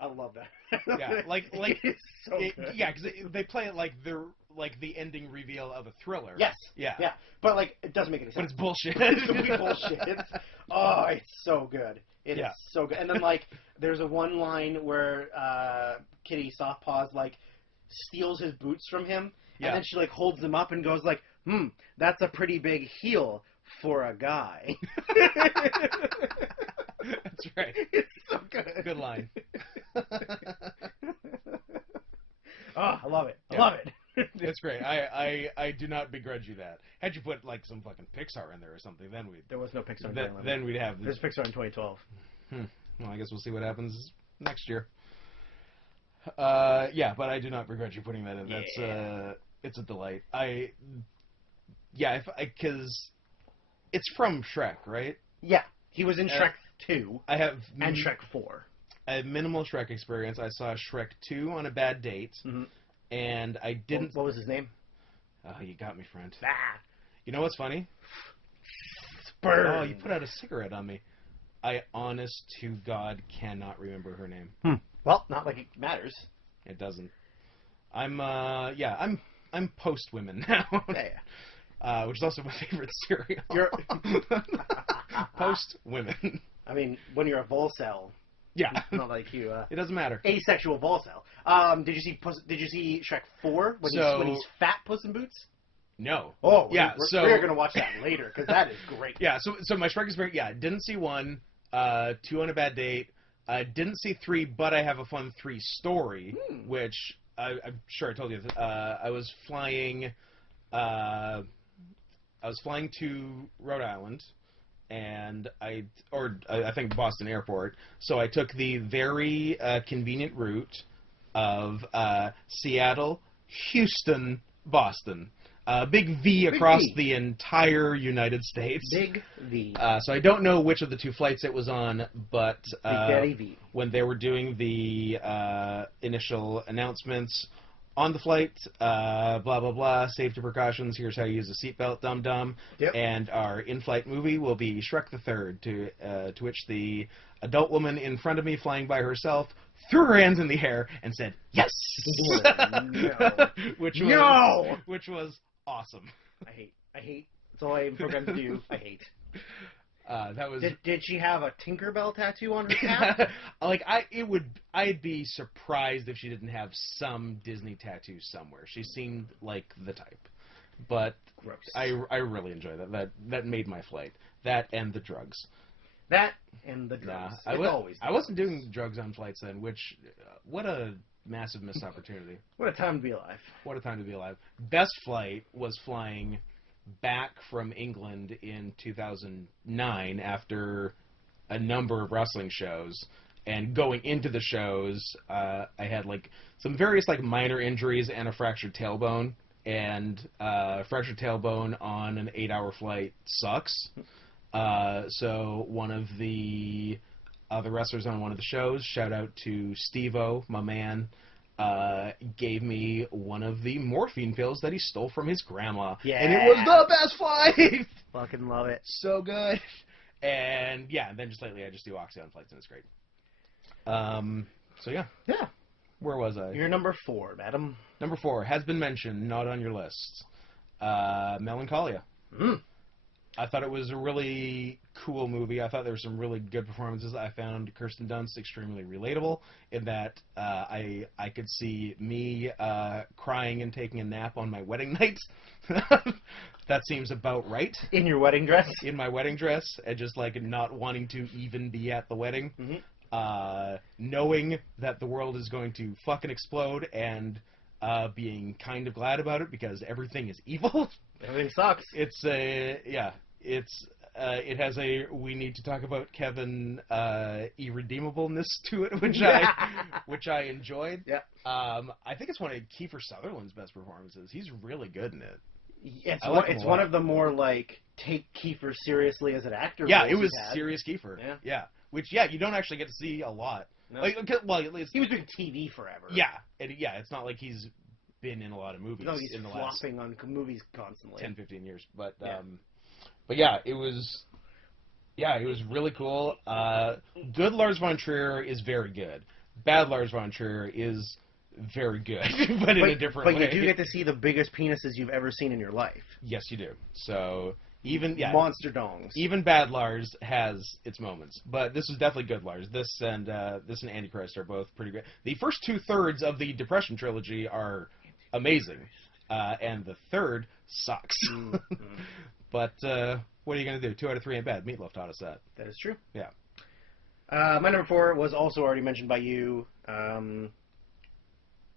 love that. Yeah, like it's so good. yeah, because they play it like they're like the ending reveal of a thriller. Yes. Yeah. Yeah. But like, it doesn't make any But sense. it's bullshit. It's complete bullshit. It's so good. It is so good. And then like, there's a one line where Kitty Softpaws like steals his boots from him, and then she like holds them up and goes like, that's a pretty big heel for a guy. That's right. It's so good. Good line. I love it. I love it. That's great. I do not begrudge you that. Had you put like some fucking Pixar in there or something, then we'd There was no Pixar in 2011. then we'd have There's Pixar in 2012. Well, I guess we'll see what happens next year. Yeah, but I do not begrudge you putting that in. That's it's a delight. Because it's from Shrek, right? Yeah, he was in Shrek 2 I have and Shrek 4. I have minimal Shrek experience. I saw Shrek 2 on a bad date, and I didn't. What was his name? Oh, you got me, friend. Ah, You know what's funny? Burn. Oh, you put out a cigarette on me. I, honest to God, cannot remember her name. Well, not like it matters. It doesn't. I'm post women now. Which is also my favorite cereal. You're Post women. I mean, when you're a Volcel, Yeah. not like you. It doesn't matter. Asexual Volcel. Did you see Shrek 4 when he's fat Puss in Boots? No. Oh, yeah. We're gonna watch that later because that is great. Yeah. So my Shrek experience. Yeah, didn't see 1, 2 on a bad date. Didn't see 3, but I have a fun 3 story, which I'm sure I told you. I was flying. I was flying to Rhode Island, and I think Boston Airport. So I took the very convenient route of Seattle, Houston, Boston. Big V across the entire United States. Big V. So I don't know which of the 2 flights it was on, but Big Daddy V. when they were doing the initial announcements on the flight, blah, blah, blah, safety precautions, here's how you use a seatbelt, dum-dum, and our in-flight movie will be Shrek the Third, to which the adult woman in front of me flying by herself threw her hands in the air, and said, "Yes!" No. which was awesome. I hate. That's all I am programmed to do. I hate. That was. Did she have a Tinkerbell tattoo on her cap? Like I'd be surprised if she didn't have some Disney tattoo somewhere. She seemed like the type, but Gross. I really enjoy that. That made my flight. That and the drugs. That and the drugs. Nah, I wasn't doing drugs on flights then. Which, what a massive missed opportunity. What a time to be alive. What a time to be alive. Best flight was flying back from England in 2009 after a number of wrestling shows, and going into the shows, I had like some various like minor injuries and a fractured tailbone, and fractured tailbone on an 8-hour flight sucks. So one of the wrestlers on one of the shows, shout out to Steve-O, my man, gave me one of the morphine pills that he stole from his grandma. Yeah. And it was the best flight! Fucking love it. So good. And yeah, and then just lately I just do Oxy on flights and it's great. So yeah. Yeah. Where was I? You're number 4, madam. Number 4, has been mentioned, not on your list. Melancholia. I thought it was a really cool movie. I thought there were some really good performances. I found Kirsten Dunst extremely relatable in that I could see me crying and taking a nap on my wedding night. That seems about right. In your wedding dress? In my wedding dress, and just like not wanting to even be at the wedding. Knowing that the world is going to fucking explode and being kind of glad about it because everything is evil. Everything sucks. It's it has a we need to talk about Kevin irredeemable-ness to it, which I enjoyed. Yeah. I think it's one of Kiefer Sutherland's best performances. He's really good in it. It's one of the more like take Kiefer seriously as an actor. Yeah, it was serious Kiefer. Yeah. Which you don't actually get to see a lot. No. Like, well, at least he was doing TV forever. Yeah, and it's not like he's been in a lot of movies he's in the flopping on movies constantly. 10, 15 years. But yeah. But yeah, it was really cool. Good Lars von Trier is very good. Bad Lars von Trier is very good, but in a different way. But you do get to see the biggest penises you've ever seen in your life. Yes, you do. So even monster dongs. Even Bad Lars has its moments, but this is definitely good Lars. This and Antichrist are both pretty good. The first 2/3 of the Depression trilogy are amazing, and the third sucks. But what are you gonna do? 2 out of 3 ain't bad. Meatloaf taught us that. That is true. Yeah. My number 4 was also already mentioned by you,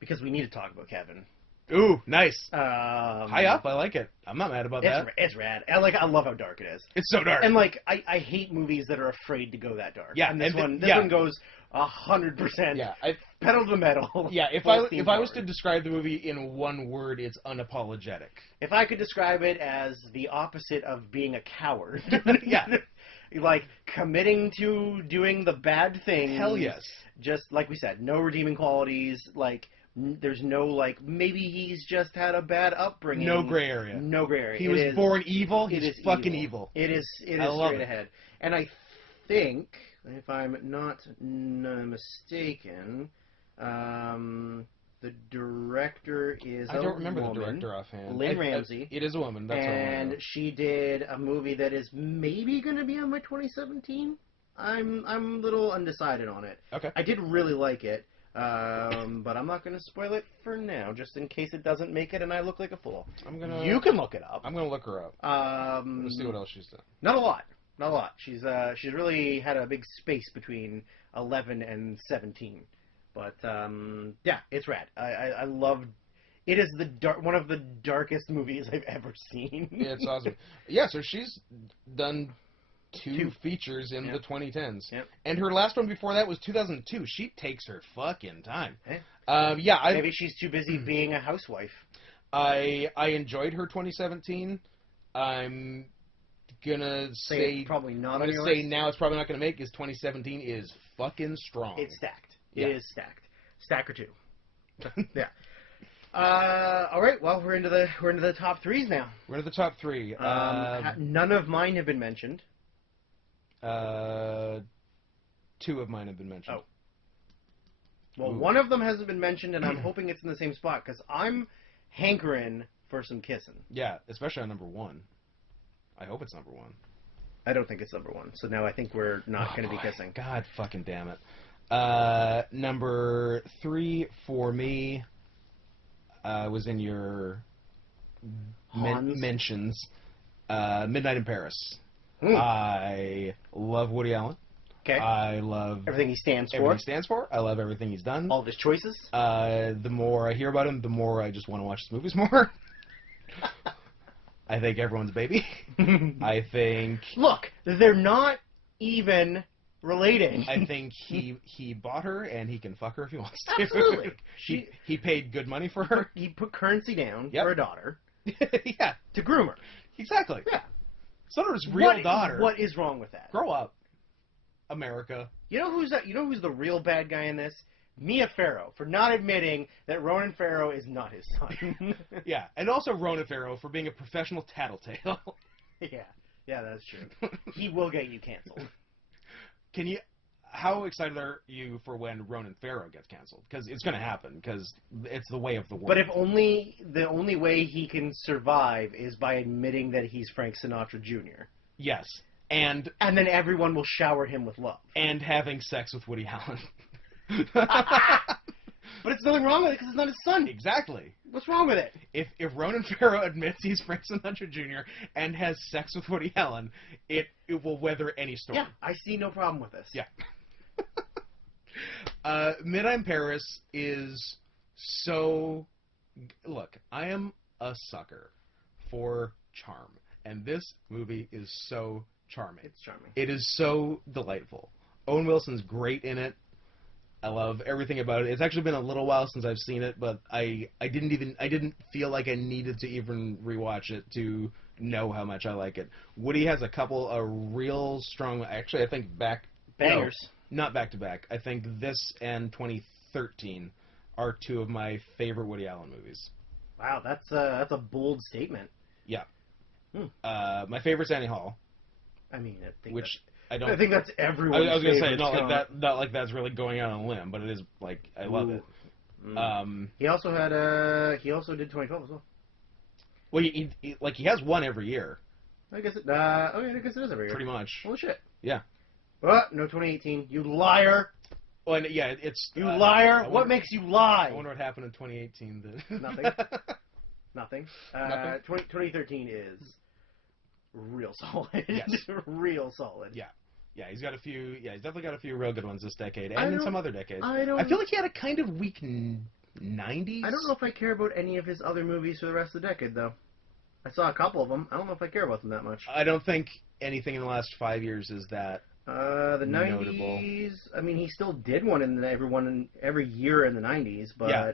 because we need to talk about Kevin. Ooh, nice. High up, I like it. I'm not mad about that. It's rad. I love how dark it is. It's so dark. And like, I hate movies that are afraid to go that dark. Yeah, and this one goes 100%. Yeah, pedal to the metal. Yeah, if I was to describe the movie in one word, it's unapologetic. If I could describe it as the opposite of being a coward. Yeah. Like committing to doing the bad thing. Hell yes. Just like we said, no redeeming qualities. Like there's no like maybe he's just had a bad upbringing. No gray area. No gray area. He was born evil. He's fucking evil. It is straight ahead. And I think, if I'm not mistaken, the director is I don't remember the director offhand. Lynn Ramsey. It is a woman. That's and she did a movie that is maybe going to be on my 2017. I'm a little undecided on it. Okay. I did really like it, but I'm not going to spoil it for now, just in case it doesn't make it and I look like a fool. You can look it up. I'm gonna look her up. Let's see what else she's done. Not a lot. She's really had a big space between 11 and 17. But yeah, it's rad. I love. It is one of the darkest movies I've ever seen. Yeah, it's awesome. Yeah, so she's done two features in the 2010s, and her last one before that was 2002. She takes her fucking time. Maybe she's too busy being a housewife. I enjoyed her 2017. I'm gonna say probably not. I'm gonna say now it's probably not gonna make. Is 2017 is fucking strong. It's stacked. It is stacked. Stack or two. Yeah. All right. Well, we're into the top threes now. We're into the top 3. None of mine have been mentioned. 2 of mine have been mentioned. Oh. Well, Ooh. one of them hasn't been mentioned, and I'm hoping it's in the same spot because I'm hankering for some kissing. Yeah, especially on number 1. I hope it's number 1. I don't think it's number 1, so now I think we're not going to be kissing. God fucking damn it. Number 3 for me was in your Hans? mentions. Midnight in Paris. Hmm. I love Woody Allen. Okay. I love Everything he stands for. everything he stands for. I love everything he's done. All of his choices. The more I hear about him, the more I just want to watch his movies more. I think everyone's a baby. I think Look, they're not even relating. I think he bought her and he can fuck her if he wants to. Absolutely. He paid good money for her. He put currency down Yep. for a daughter Yeah, to groom her. exactly. Yeah. Son of his real daughter. What is wrong with that? Grow up, America. You know who's the real bad guy in this? Mia Farrow, for not admitting that Ronan Farrow is not his son. Yeah, and also Ronan Farrow for being a professional tattletale. Yeah, that's true. He will get you canceled. How excited are you for when Ronan Farrow gets canceled? Because it's going to happen, because it's the way of the world. But the only way he can survive is by admitting that he's Frank Sinatra Jr. Yes, and then everyone will shower him with love. and having sex with Woody Allen. But it's nothing wrong with it because it's not his son. Exactly. What's wrong with it? If Ronan Farrow admits he's Frank Sinatra Jr. and has sex with Woody Allen, it will weather any storm. Yeah, I see no problem with this. Yeah. Midnight in Paris is so... Look, I am a sucker for charm, and this movie is so charming. It's charming. It is so delightful. Owen Wilson's great in it. I love everything about it. It's actually been a little while since I've seen it, but I didn't feel like I needed to even rewatch it to know how much I like it. Woody has a couple of real strong... Actually, I think Bangers. No, not back to back. I think this and 2013 are two of my favorite Woody Allen movies. Wow, that's a bold statement. Yeah. Hmm. My favorite's Annie Hall, I mean, which I I think that's I everyone's was gonna say favorite, not like Scott. that. Not like that's really going out on a limb, but it is like I love Ooh. it. Mm. He also did 2012 as well. Well, he has one every year, I guess it. I guess it is every year. pretty much. Holy shit. Yeah. What? No, 2018. You liar! Well, and yeah, it's You liar! I wonder- What makes you lie? I wonder what happened in 2018. Nothing. Nothing. Nothing? 2013 is real solid. Yes. Real solid. Yeah. Yeah, he's got a few. Yeah, he's definitely got a few real good ones this decade, I and in don't- some other decades. I feel like he had a kind of weak 90s. I don't know if I care about any of his other movies for the rest of the decade, though. I saw a couple of them. I don't know if I care about them that much. I don't think anything in the last 5 years is that. The Notable. 90s. I mean, he still did one in every year in the 90s, but Yeah.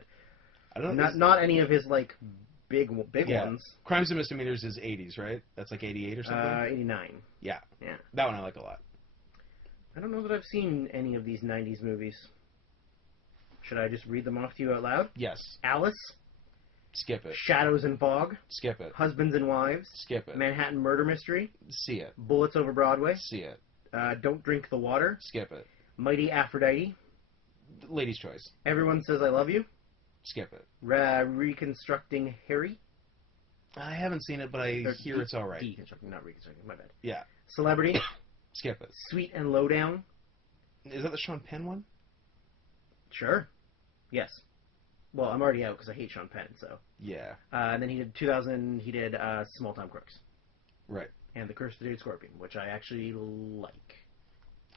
I don't know. not any of his like big Yeah. ones. Crimes and Misdemeanors is 80s, right? That's like 88 or something. 89. Yeah. Yeah. That one I like a lot. I don't know that I've seen any of these 90s movies. Should I just read them off to you out loud? Yes. Alice, Skip it. Shadows and Fog, Skip it. Husbands and Wives, Skip it. Manhattan Murder Mystery, See it. Bullets Over Broadway, See it. Don't Drink the Water, Skip it. Mighty Aphrodite, Lady's Choice. Everyone Says I Love You, Skip it. Reconstructing Harry. I haven't seen it, but I Or hear it's alright. Deconstructing, not Reconstructing, my bad. Yeah. Celebrity, Skip it. Sweet and Lowdown. Is that the Sean Penn one? Sure. Yes. Well, I'm already out because I hate Sean Penn, so. Yeah. And then he did 2000, he did Small Time Crooks. Right. And The Curse of the Jade Scorpion, which I actually like.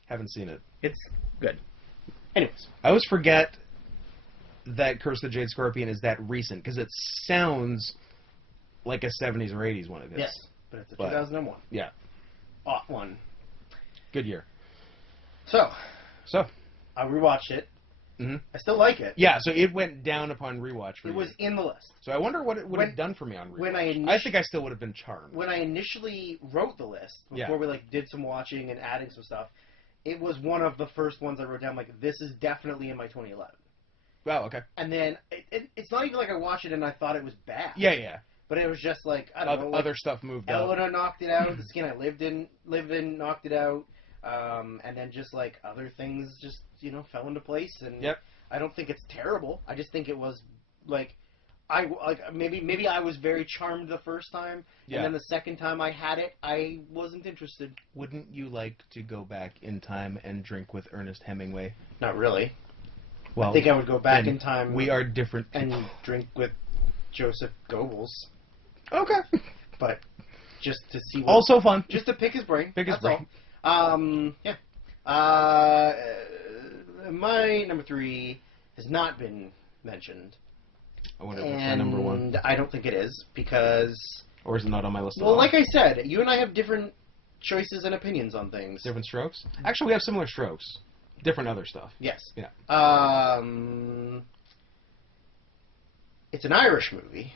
Haven't seen it. It's good. Anyways. I always forget that Curse of the Jade Scorpion is that recent, because it sounds like a 70s or 80s one of his. Yes. But it's a But- 2001. Yeah. One. Good year. So, So, I rewatched it. Mhm. I still like it. yeah, so it went down upon rewatch for It you. was in the list. So I wonder what it would When- have done for me on rewatch. when I think I still would have been charmed. When I initially wrote the list, before Yeah. we like did some watching and adding some stuff, it was one of the first ones I wrote down. Like, this is definitely in my 2011. Wow, okay. And then it's not even like I watched it and I thought it was bad. Yeah, yeah. But it was just like, I don't know. Like, Other stuff moved up. Elena knocked it out. The Skin I Lived in knocked it out. And then just like other things just fell into place. And Yep. I don't think it's terrible. I just think it was like maybe I was very charmed the first time, Yeah. and then the second time I had it, I wasn't interested. Wouldn't you like to go back in time and drink with Ernest Hemingway? Not really. Well, I think I would go back then in time. We are different and people. drink with Joseph Goebbels, Okay. but just to see what, Also fun. just to pick his brain. Pick his that's brain. all. Yeah. My number 3 has not been mentioned. I wonder if it's my number 1. And I don't think it is, because... Or is it not on my list at Well, all? like I said, you and I have different choices and opinions on things. Different strokes? Actually, we have similar strokes. Different other stuff. Yes. Yeah. It's an Irish movie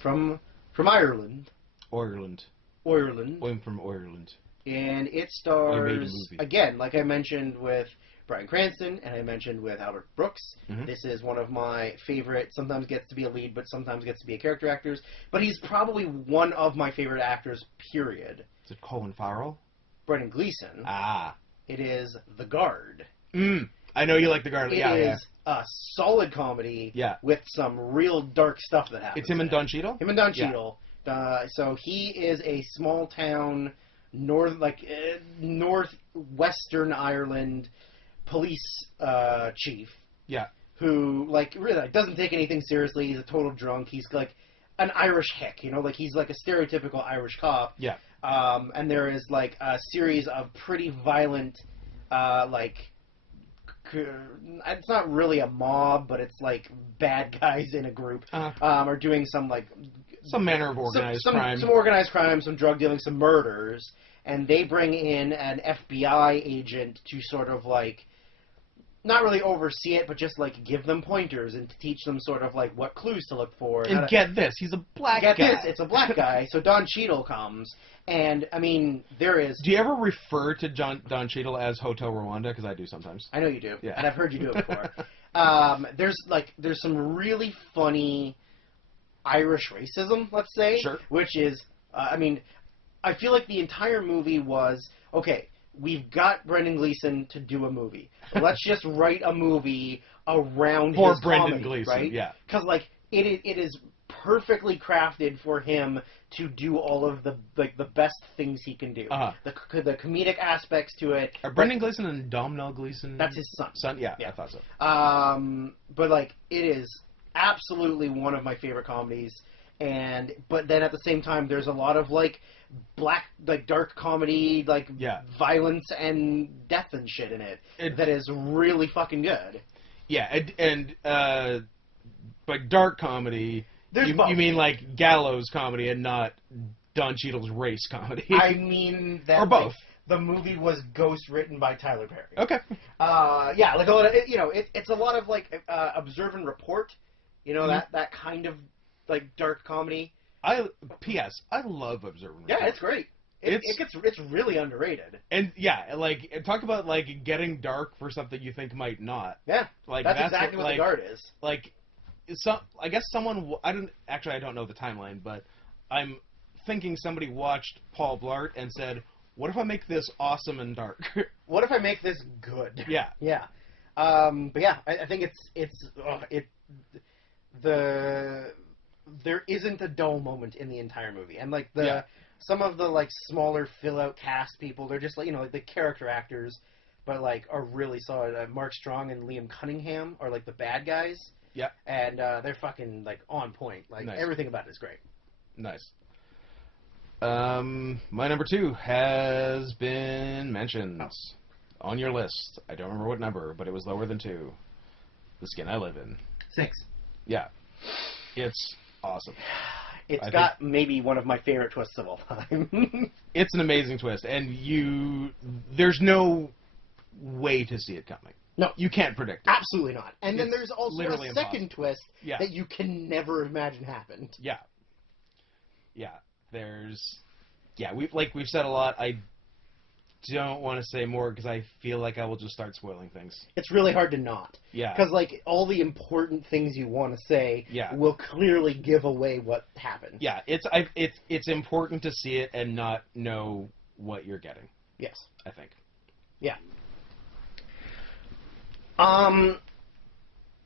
from Ireland. Ireland. Ireland. I'm from Ireland. And it I made a stars, movie. again, like I mentioned with Bryan Cranston, and I mentioned with Albert Brooks. Mhm. This is one of my favorite, sometimes gets to be a lead, but sometimes gets to be a character actors. But he's probably one of my favorite actors, period. Is it Colin Farrell? Brendan Gleeson. Ah. It is The Guard. I know you like The Guard. It Yeah, is a solid comedy Yeah. with some real dark stuff that happens. It's him and in it. Don Cheadle? Him and Don Yeah. Cheadle. So he is a small town, northwestern Ireland police chief. Yeah. Who really doesn't take anything seriously. He's a total drunk. He's like an Irish hick, like he's like a stereotypical Irish cop. Yeah. And there is like a series of pretty violent, it's not really a mob, but it's like bad guys in a group are doing some manner of organized crime. Some organized crime, some drug dealing, some murders, and they bring in an FBI agent to sort of not really oversee it, but just give them pointers and to teach them sort of what clues to look for. And get this, he's a black guy. Get this, it's a black guy. So Don Cheadle comes, and I mean there is. Do you ever refer to Don Cheadle as Hotel Rwanda? Because I do sometimes. I know you do, Yeah. and I've heard you do it before. There's some really funny Irish racism, let's say, Sure. which is, I feel like the entire movie was, okay, we've got Brendan Gleeson to do a movie. Let's just write a movie around For his Brendan comedy, Gleeson, right? yeah. Because, it is perfectly crafted for him to do all of the best things he can do. Uh-huh. The comedic aspects to it. Are Brendan Gleeson and Domhnall Gleeson? That's his son. Son? Yeah, Yeah. I thought so. But it is absolutely one of my favorite comedies, but then at the same time there's a lot of black dark comedy Yeah. violence and death and shit in it that is really fucking good. Yeah, and by dark comedy, There's you both. mean gallows comedy and not Don Cheadle's race comedy? I mean that Or both. the movie was ghost written by Tyler Perry. Okay. Yeah, a lot of it's a lot of observe and report, that kind of dark comedy. P.S. I love Observer. Yeah, it's great. It's really underrated. And yeah, talk about getting dark for something you think might not. Yeah, that's exactly what The Guard is. I guess someone I don't know the timeline, but I'm thinking somebody watched Paul Blart and said, "What if I make this awesome and dark?" What if I make this good? Yeah. Yeah. But yeah, I think there isn't a dull moment in the entire movie, and some of the smaller fill out cast people, they're just the character actors, but are really solid. Mark Strong and Liam Cunningham are the bad guys. Yeah. And they're fucking on point. Nice. Everything about it is great. Nice. My number 2 has been mentioned on your list. I don't remember what number, but it was lower than 2. The Skin I Live In. 6. Yeah. It's awesome. It's got maybe one of my favorite twists of all time. It's an amazing twist, and there's no way to see it coming. No. You can't predict it. Absolutely not. And then It's there's also literally a second twist Yeah. that you can never imagine happened. Yeah. Yeah. We've said a lot. I don't want to say more because I feel like I will just start spoiling things. It's really hard to not. Yeah. Because all the important things you want to say will clearly give away what happened. Yeah, it's important to see it and not know what you're getting. Yes. I think. Yeah.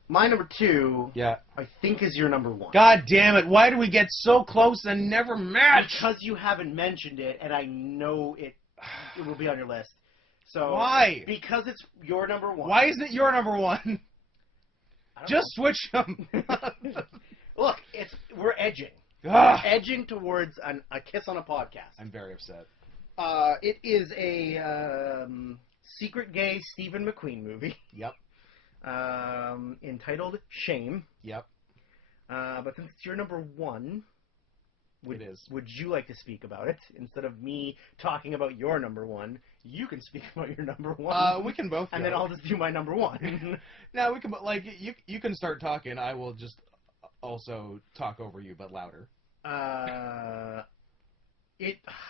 My number 2, Yeah. I think, is your number 1. God damn it! Why do we get so close and never match? Because you haven't mentioned it, and I know it will be on your list. So Why? Because it's your number 1. Why isn't it your number 1? I don't Just switch them. know. Look, we're edging. Ugh. Edging towards a Kiss on a Podcast. I'm very upset. It is a secret gay Stephen McQueen movie. Yep. Entitled Shame. Yep. But since it's your number 1, It is. would you like to speak about it? Instead of me talking about your number 1, you can speak about your number 1. We can both. And go. then I'll just do my number 1. Now we can, like, you can start talking. I will just also talk over you, but louder.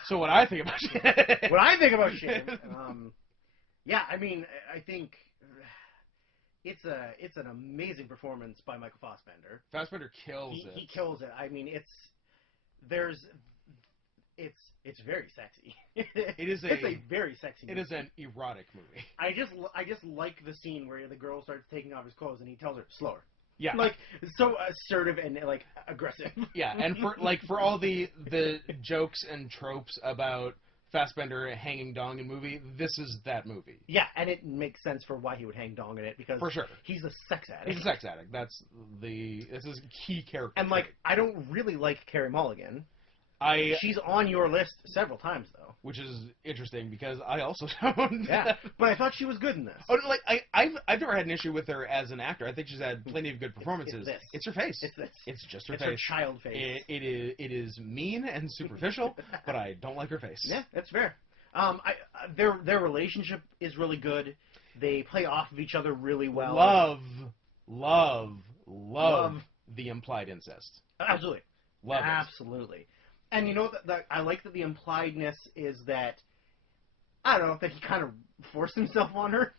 So what I think about it. When I think about Shame, yeah, I mean, I think it's an amazing performance by Michael Fassbender. Fassbender kills it. He kills it. I mean, it's very sexy. It's a very sexy movie. It is an erotic movie. I just like the scene where the girl starts taking off his clothes and he tells her slower. Yeah. Like, so assertive and like aggressive. Yeah, and for all the jokes and tropes about Fassbender hanging dong in movie, this is that movie. Yeah, and it makes sense for why he would hang dong in it, because For sure. he's a sex addict. He's a sex addict. This is a key character. And like, I don't really like Carey Mulligan. I She's on your list several times though. which is interesting because I also don't. Yeah, but I thought she was good in this. Oh, like I've never had an issue with her as an actor. I think she's had plenty of good performances. It's this. It's her face. It's this. It's just her It's face. her child face. It is mean and superficial, but I don't like her face. Yeah, that's fair. Their relationship is really good. They play off of each other really well. Love the implied incest. Absolutely. Love it. Absolutely. And you know that I like that the impliedness is that, I don't know, that he kind of forced himself on her.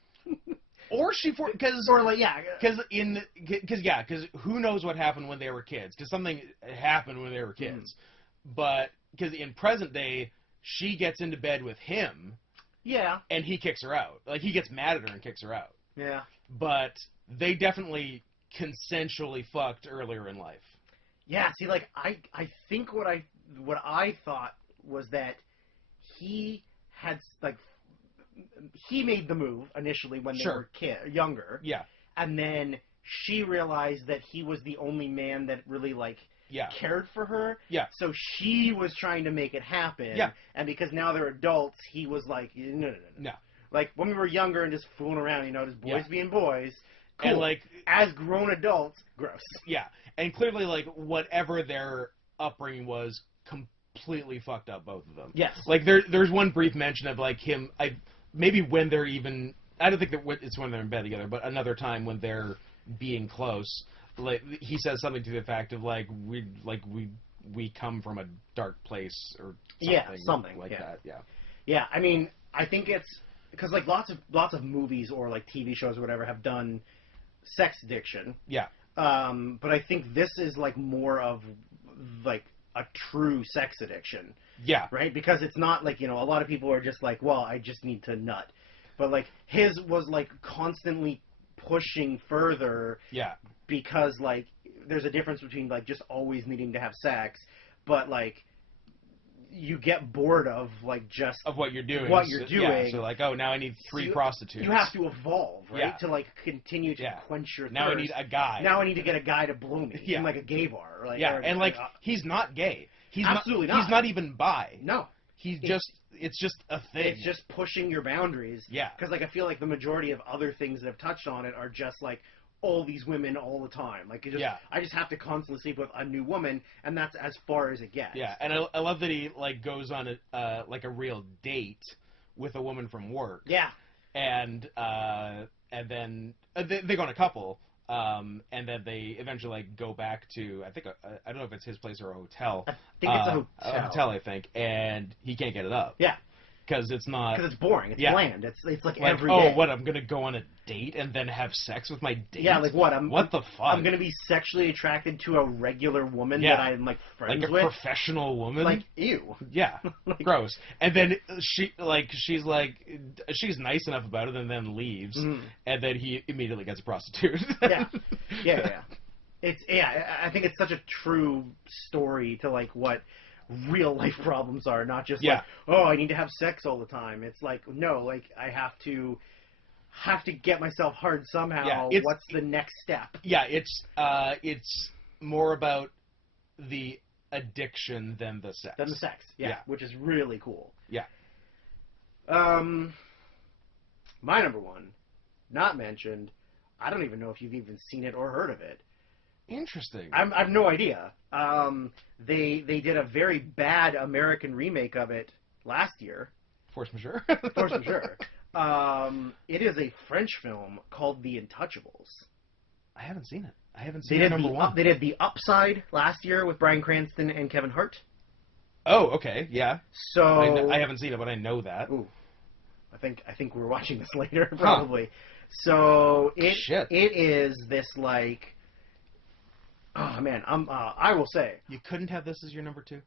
Or because who knows what happened when they were kids? Because something happened when they were kids. But because in present day, she gets into bed with him. Yeah. And he kicks her out. Like, he gets mad at her and kicks her out. Yeah. But they definitely consensually fucked earlier in life. Yeah. See, like I think what I thought was that he made the move initially when they were younger. Yeah. And then she realized that he was the only man that really cared for her. Yeah. So she was trying to make it happen. Yeah. And because now they're adults, he was like, no. Like, when we were younger and just fooling around, just boys being boys. Cool. And as grown adults, gross. Yeah. And clearly, whatever their upbringing was, completely fucked up, both of them. Yes. Like, there's one brief mention of, him, maybe when they're even, I don't think that it's when they're in bed together, but another time when they're being close, he says something to the effect of, we come from a dark place, or something like that. Yeah. Yeah, I mean, I think it's, because, lots of movies or, TV shows or whatever have done sex addiction. Yeah. But I think this is, more of, a true sex addiction. Yeah. Right? Because it's not a lot of people are just well, I just need to nut. But, his was, constantly pushing further. Yeah. Because, there's a difference between, just always needing to have sex, but, you get bored of, just... Of what you're doing. Yeah, so, now I need 3 prostitutes. You have to evolve, right? Yeah. To, continue to quench your thirst. Now I need a guy. Now I need to get a guy to blow me. Yeah. In, a gay bar. He's not gay. He's absolutely not. He's not even bi. No. It's just a thing. It's just pushing your boundaries. Yeah. Because, I feel like the majority of other things that have touched on it are just, all these women all the time. I just have to constantly sleep with a new woman, and that's as far as it gets. Yeah, and I love that he, goes on a real date with a woman from work. Yeah. And then they go on a couple, and then they eventually, go back to, I think, I don't know if it's his place or a hotel. I think it's a hotel. A hotel, I think, and he can't get it up. Yeah. because it's not. Because it's boring. It's Yeah. bland. It's like Like, every oh, day. what? I'm gonna go on a date and then have sex with my date? Yeah, like what? What the fuck? I'm gonna be sexually attracted to a regular woman Yeah. that I'm like friends like a with. professional woman. Like ew. yeah, Like, gross. And then she's nice enough about it, and then leaves, mhm. and then he immediately gets a prostitute. Yeah. I think it's such a true story to like what real life problems are, not just like, oh, I need to have sex all the time. It's like, no, like I have to get myself hard somehow. Yeah, What's the next step? Yeah, it's more about the addiction than the sex. Yeah, which is really cool. Yeah. My number one, not mentioned. I don't even know if you've even seen it or heard of it. Interesting. I've no idea. They did a very bad American remake of it last year. Force majeure. Force majeure. It is a French film called The Untouchables. I haven't seen it. I haven't seen it. Number one. They did The Upside last year with Bryan Cranston and Kevin Hart. Oh, okay, yeah. So I haven't seen it, but I know that. Ooh, I think we're watching this later probably. So it is this like. Oh man, I will say You couldn't have this as your number two?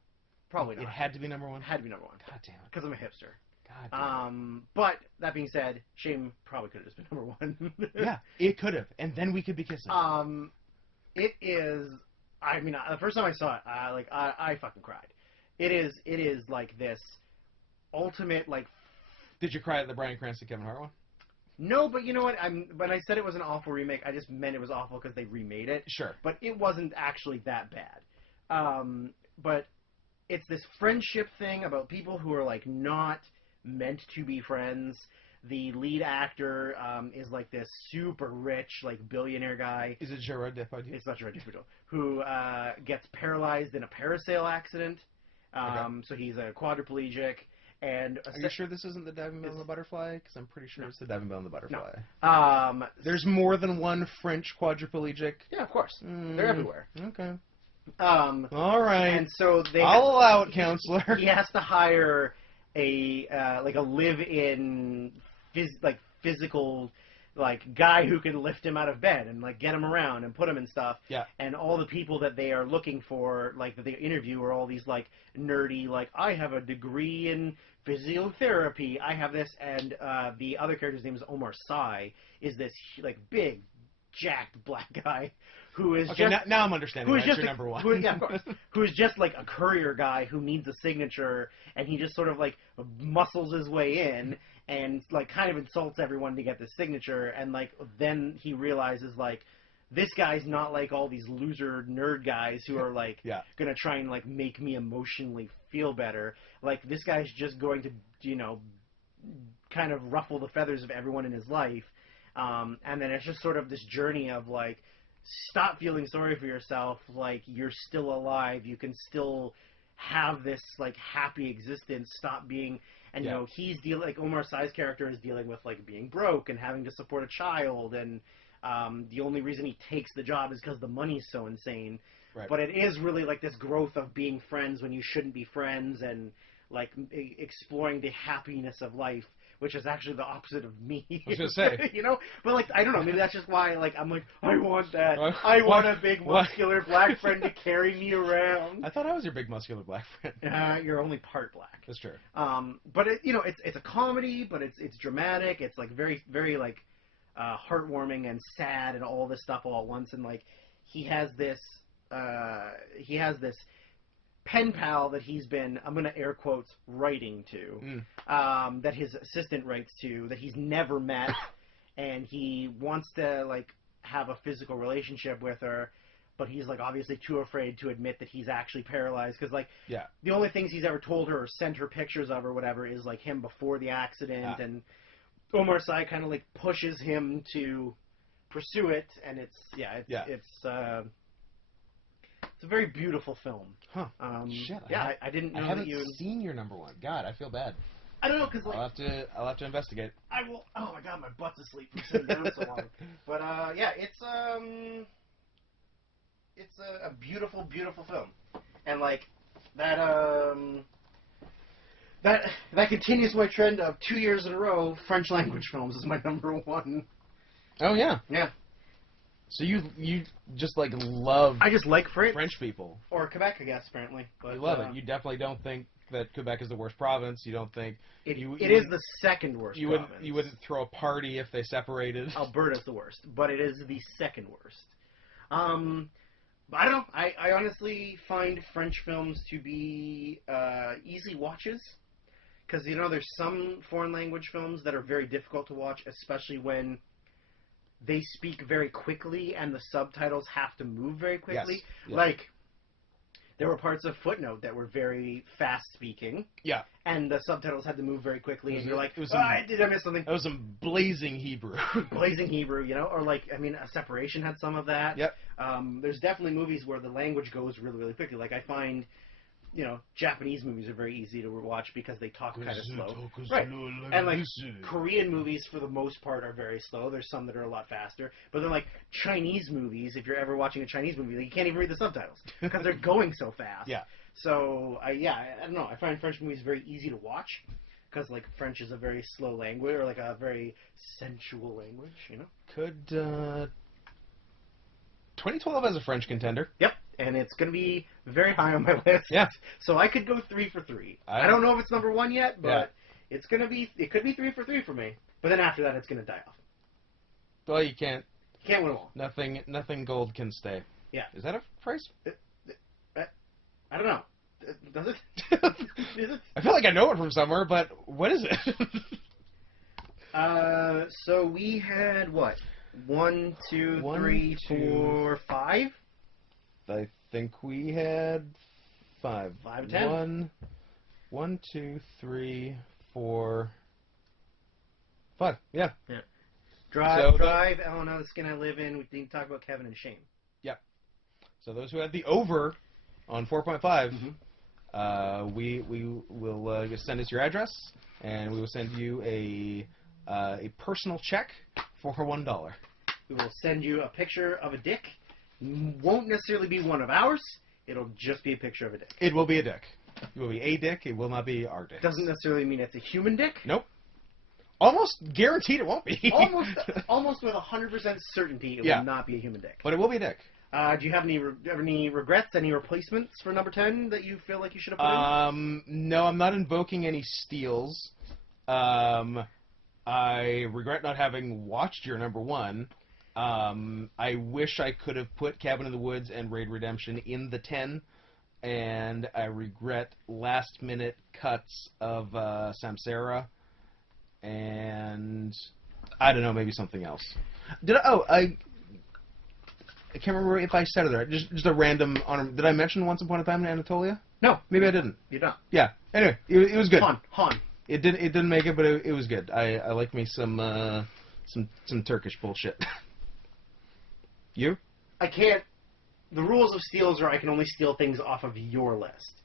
probably not. It had to be number one? It had to be number one. God damn it. Because I'm a hipster. God damn it. But that being said, Shame probably could have just been number one. Yeah, it could have, and then we could be kissing. It is. I mean, the first time I saw it, I fucking cried. It is like this ultimate like. Did you cry at the Bryan Cranston Kevin Hart one? No, but you know what? When I said it was an awful remake, I just meant it was awful because they remade it. Sure. But it wasn't actually that bad. But it's this friendship thing about people who are like not meant to be friends. The lead actor is like this super rich, like billionaire guy. Is it Gerard Depardieu? It's not Gerard Depardieu. Who gets paralyzed in a parasail accident. Okay. So he's a quadriplegic. And Are you sure this isn't the Diving Bell and the Butterfly? Because I'm pretty sure it's the Diving Bell and the Butterfly. No. There's more than one French quadriplegic. Yeah, of course. They're everywhere. Okay. All right. And so I'll allow it, counselor. He has to hire a live-in physical guy who can lift him out of bed and like get him around and put him in stuff. Yeah. And all the people that they are looking for, like that they interview, are all these like nerdy, like I have a degree in physiotherapy. I have this, and the other character's name is Omar Sy. Is this like big, jacked black guy who is okay, just now I'm understanding. who is That's just your number one. Yeah, of course. Who is just like a courier guy who needs a signature, and he just sort of like muscles his way in and like kind of insults everyone to get the signature, and like then he realizes like this guy's not like all these loser nerd guys who are like gonna try and like make me emotionally feel better. Like this guy's just going to, you know, kind of ruffle the feathers of everyone in his life. And then it's just sort of this journey of like, stop feeling sorry for yourself. Like you're still alive. You can still have this like happy existence. Stop being, and you know, he's dealing, like Omar Sy's character is dealing with like being broke and having to support a child, and the only reason he takes the job is because the money's so insane. Right. But it is really like this growth of being friends when you shouldn't be friends, and like exploring the happiness of life, which is actually the opposite of me. I was gonna say, you know, but like I don't know, maybe that's just why like I'm like I want that. I want a big muscular black friend to carry me around. I thought I was your big muscular black friend. You're only part black. That's true. But it, you know, it's a comedy, but it's dramatic. It's like very very heartwarming and sad and all this stuff all at once. And like he has this pen pal that he's been, I'm going to air quotes, writing to, that his assistant writes to, that he's never met, and he wants to like have a physical relationship with her, but he's like obviously too afraid to admit that he's actually paralyzed, because like the only things he's ever told her or sent her pictures of or whatever is like him before the accident, and Omar Sy kind of like pushes him to pursue it, and it's a very beautiful film. Huh. Shit. I didn't know I haven't that you seen your number one. God, I feel bad. I don't know, because like I'll have to investigate. I will. Oh my god, my butt's asleep from sitting down so long. But it's a beautiful, beautiful film, and like that that continues my trend of 2 years in a row. French language films is my number one. Oh yeah. Yeah. So you just like love I just like French people. or Quebec, I guess, apparently. But, You love it. You definitely don't think that Quebec is the worst province. You don't think It you is the second worst. you province. wouldn't throw a party if they separated. Alberta's the worst, but it is the second worst. But I don't know. I honestly find French films to be easy watches. Because, there's some foreign language films that are very difficult to watch, especially when they speak very quickly and the subtitles have to move very quickly. Yes. Yeah. Like, there were parts of Footnote that were very fast-speaking. Yeah. And the subtitles had to move very quickly, and you're like, did I miss something? That was some blazing Hebrew. Blazing Hebrew, Or like, A Separation had some of that. Yep. There's definitely movies where the language goes really, really quickly. Like, I find... Japanese movies are very easy to watch because they talk kind of slow. Right. And, like, Korean movies, for the most part, are very slow. There's some that are a lot faster. But then, like, Chinese movies, if you're ever watching a Chinese movie, like, you can't even read the subtitles because they're going so fast. Yeah. So, I don't know. I find French movies very easy to watch because, like, French is a very slow language or, like, a very sensual language, Could 2012 as a French contender? Yep. And it's going to be very high on my list. Yeah. So I could go 3 for 3. I don't know if it's number 1 yet, but it could be 3 for 3 for me. But then after that, it's going to die off. Well, you can't. You can't win them all. Nothing gold can stay. Yeah. Is that a phrase? I don't know. Does it? Is it? I feel like I know it from somewhere, but what is it? So we had what? 1, 2, 3, 4, 5? I think we had 5. 5 to 10. 1, 2, 3, 4, 5. Yeah. Drive, Eleanor, The Skin I Live In. We didn't talk about Kevin and Shane. Yep. So those who had the over on 4.5, we will send us your address, and we will send you a personal check for $1. We will send you a picture of a dick. Won't necessarily be one of ours. It'll just be a picture of a dick. It will be a dick. It will be a dick. It will not be our dick. Doesn't necessarily mean it's a human dick. Nope. Almost guaranteed it won't be. almost with 100% certainty it will not be a human dick. But it will be a dick. Do you have any regrets, any replacements for number 10 that you feel like you should have put in? No, I'm not invoking any steals. I regret not having watched your number 1. I wish I could have put Cabin in the Woods and Raid Redemption in the 10, and I regret last-minute cuts of Samsara, and I don't know, maybe something else. I can't remember if I said it right. Just a random honor. Did I mention Once Upon a Time in Anatolia? No. Maybe I didn't. You don't. Yeah. Anyway, it was good. Han. It didn't make it, but it was good. I like me some Turkish bullshit. You? I can't. The rules of steals are I can only steal things off of your list.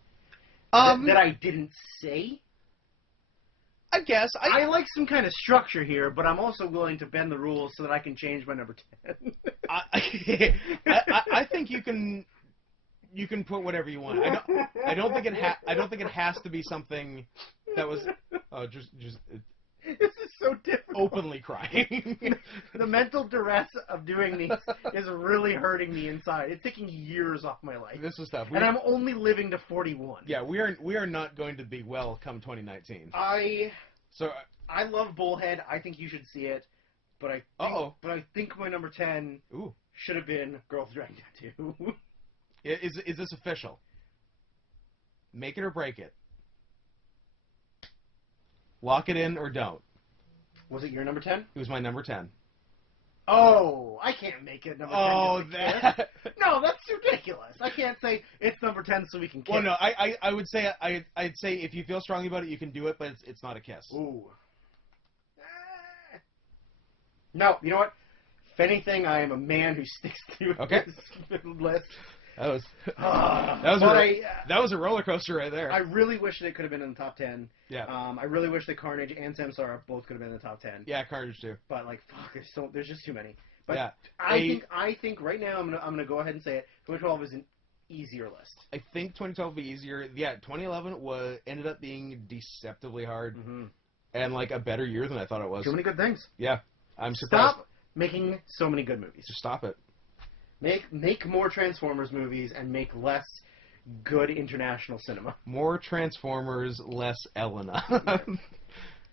That I didn't say. I guess. I like some kind of structure here, but I'm also willing to bend the rules so that I can change my number 10. I think you can put whatever you want. I don't think it has to be something that was just This is so difficult. Openly crying. The mental duress of doing these is really hurting me inside. It's taking years off my life. This is tough. And I'm only living to 41. Yeah, we are not going to be well come 2019. I love Bullhead. I think you should see it. But I think my number 10 should have been Girl with Dragon Tattoo. Is this official? Make it or break it. Lock it in or don't. Was it your number 10? It was my number 10. Oh, I can't make it number 10. Oh, that. No, that's ridiculous. I can't say it's number 10 so we can kiss. Well, no, I would say I'd say if you feel strongly about it, you can do it, but it's not a kiss. Ooh. No, you know what? If anything, I am a man who sticks to this list. That was a roller coaster right there. I really wish that it could have been in the top 10. Yeah. I really wish that Carnage and Samsara both could have been in the top 10. Yeah, Carnage too. But like, there's just too many. But yeah. I think right now I'm gonna go ahead and say it. 2012 is an easier list. I think 2012 will be easier. Yeah, 2011 ended up being deceptively hard Mm-hmm. and like a better year than I thought it was. Too many good things. Yeah, I'm surprised. Stop making so many good movies. Just stop it. Make more Transformers movies and make less good international cinema. More Transformers, less Elena.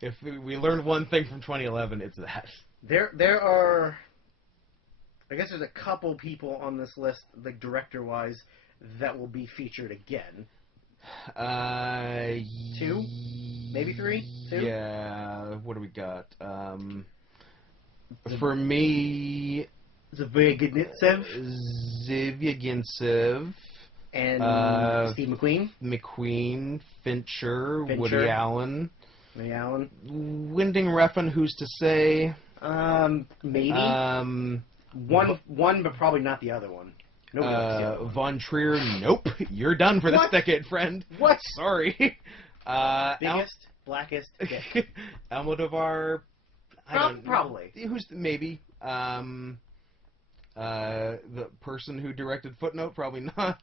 If we learned one thing from 2011, it's that. There are, I guess there's a couple people on this list, like director-wise, that will be featured again. Two? Maybe three? Two? Yeah. What do we got? For me, Zvyagintsev Zvyagintsev, and Steve McQueen, Fincher, Fincher. Woody Allen, Ray Allen. Winding Refn, who's to say? Maybe. One, but probably not the other one. Nobody likes the other one. Von Trier, nope. You're done for this What? decade, friend. What? Sorry. Biggest, blackest, dick. Almodovar, Probably. Who's maybe? The person who directed Footnote, probably not.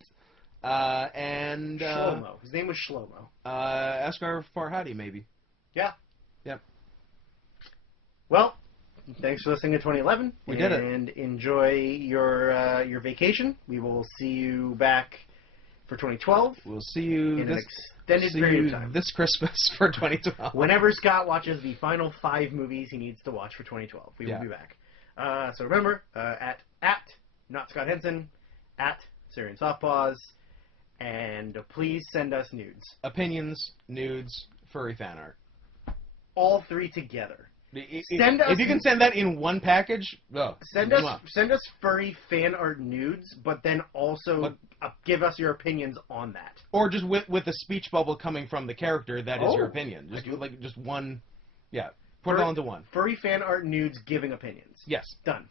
And Shlomo. His name was Shlomo. Asghar Farhadi, maybe. Yeah. Yep. Well, thanks for listening to 2011. We did it. And enjoy your vacation. We will see you back for 2012 We'll see you in an this extended period of time. this Christmas for 2012. Whenever Scott watches the final 5 movies he needs to watch for 2012, we Yeah. will be back. So remember, at not Scott Henson, at Syrian Softpaws, and please send us nudes. Opinions, nudes, furry fan art. All 3 together. Send us, if you can send that in one package, Send us furry fan art nudes, but then also give us your opinions on that. or just with a speech bubble coming from the character that is your Oh, opinion. Just I do. like just one, yeah. Put it all into one. Furry fan art nudes giving opinions. Yes. Done.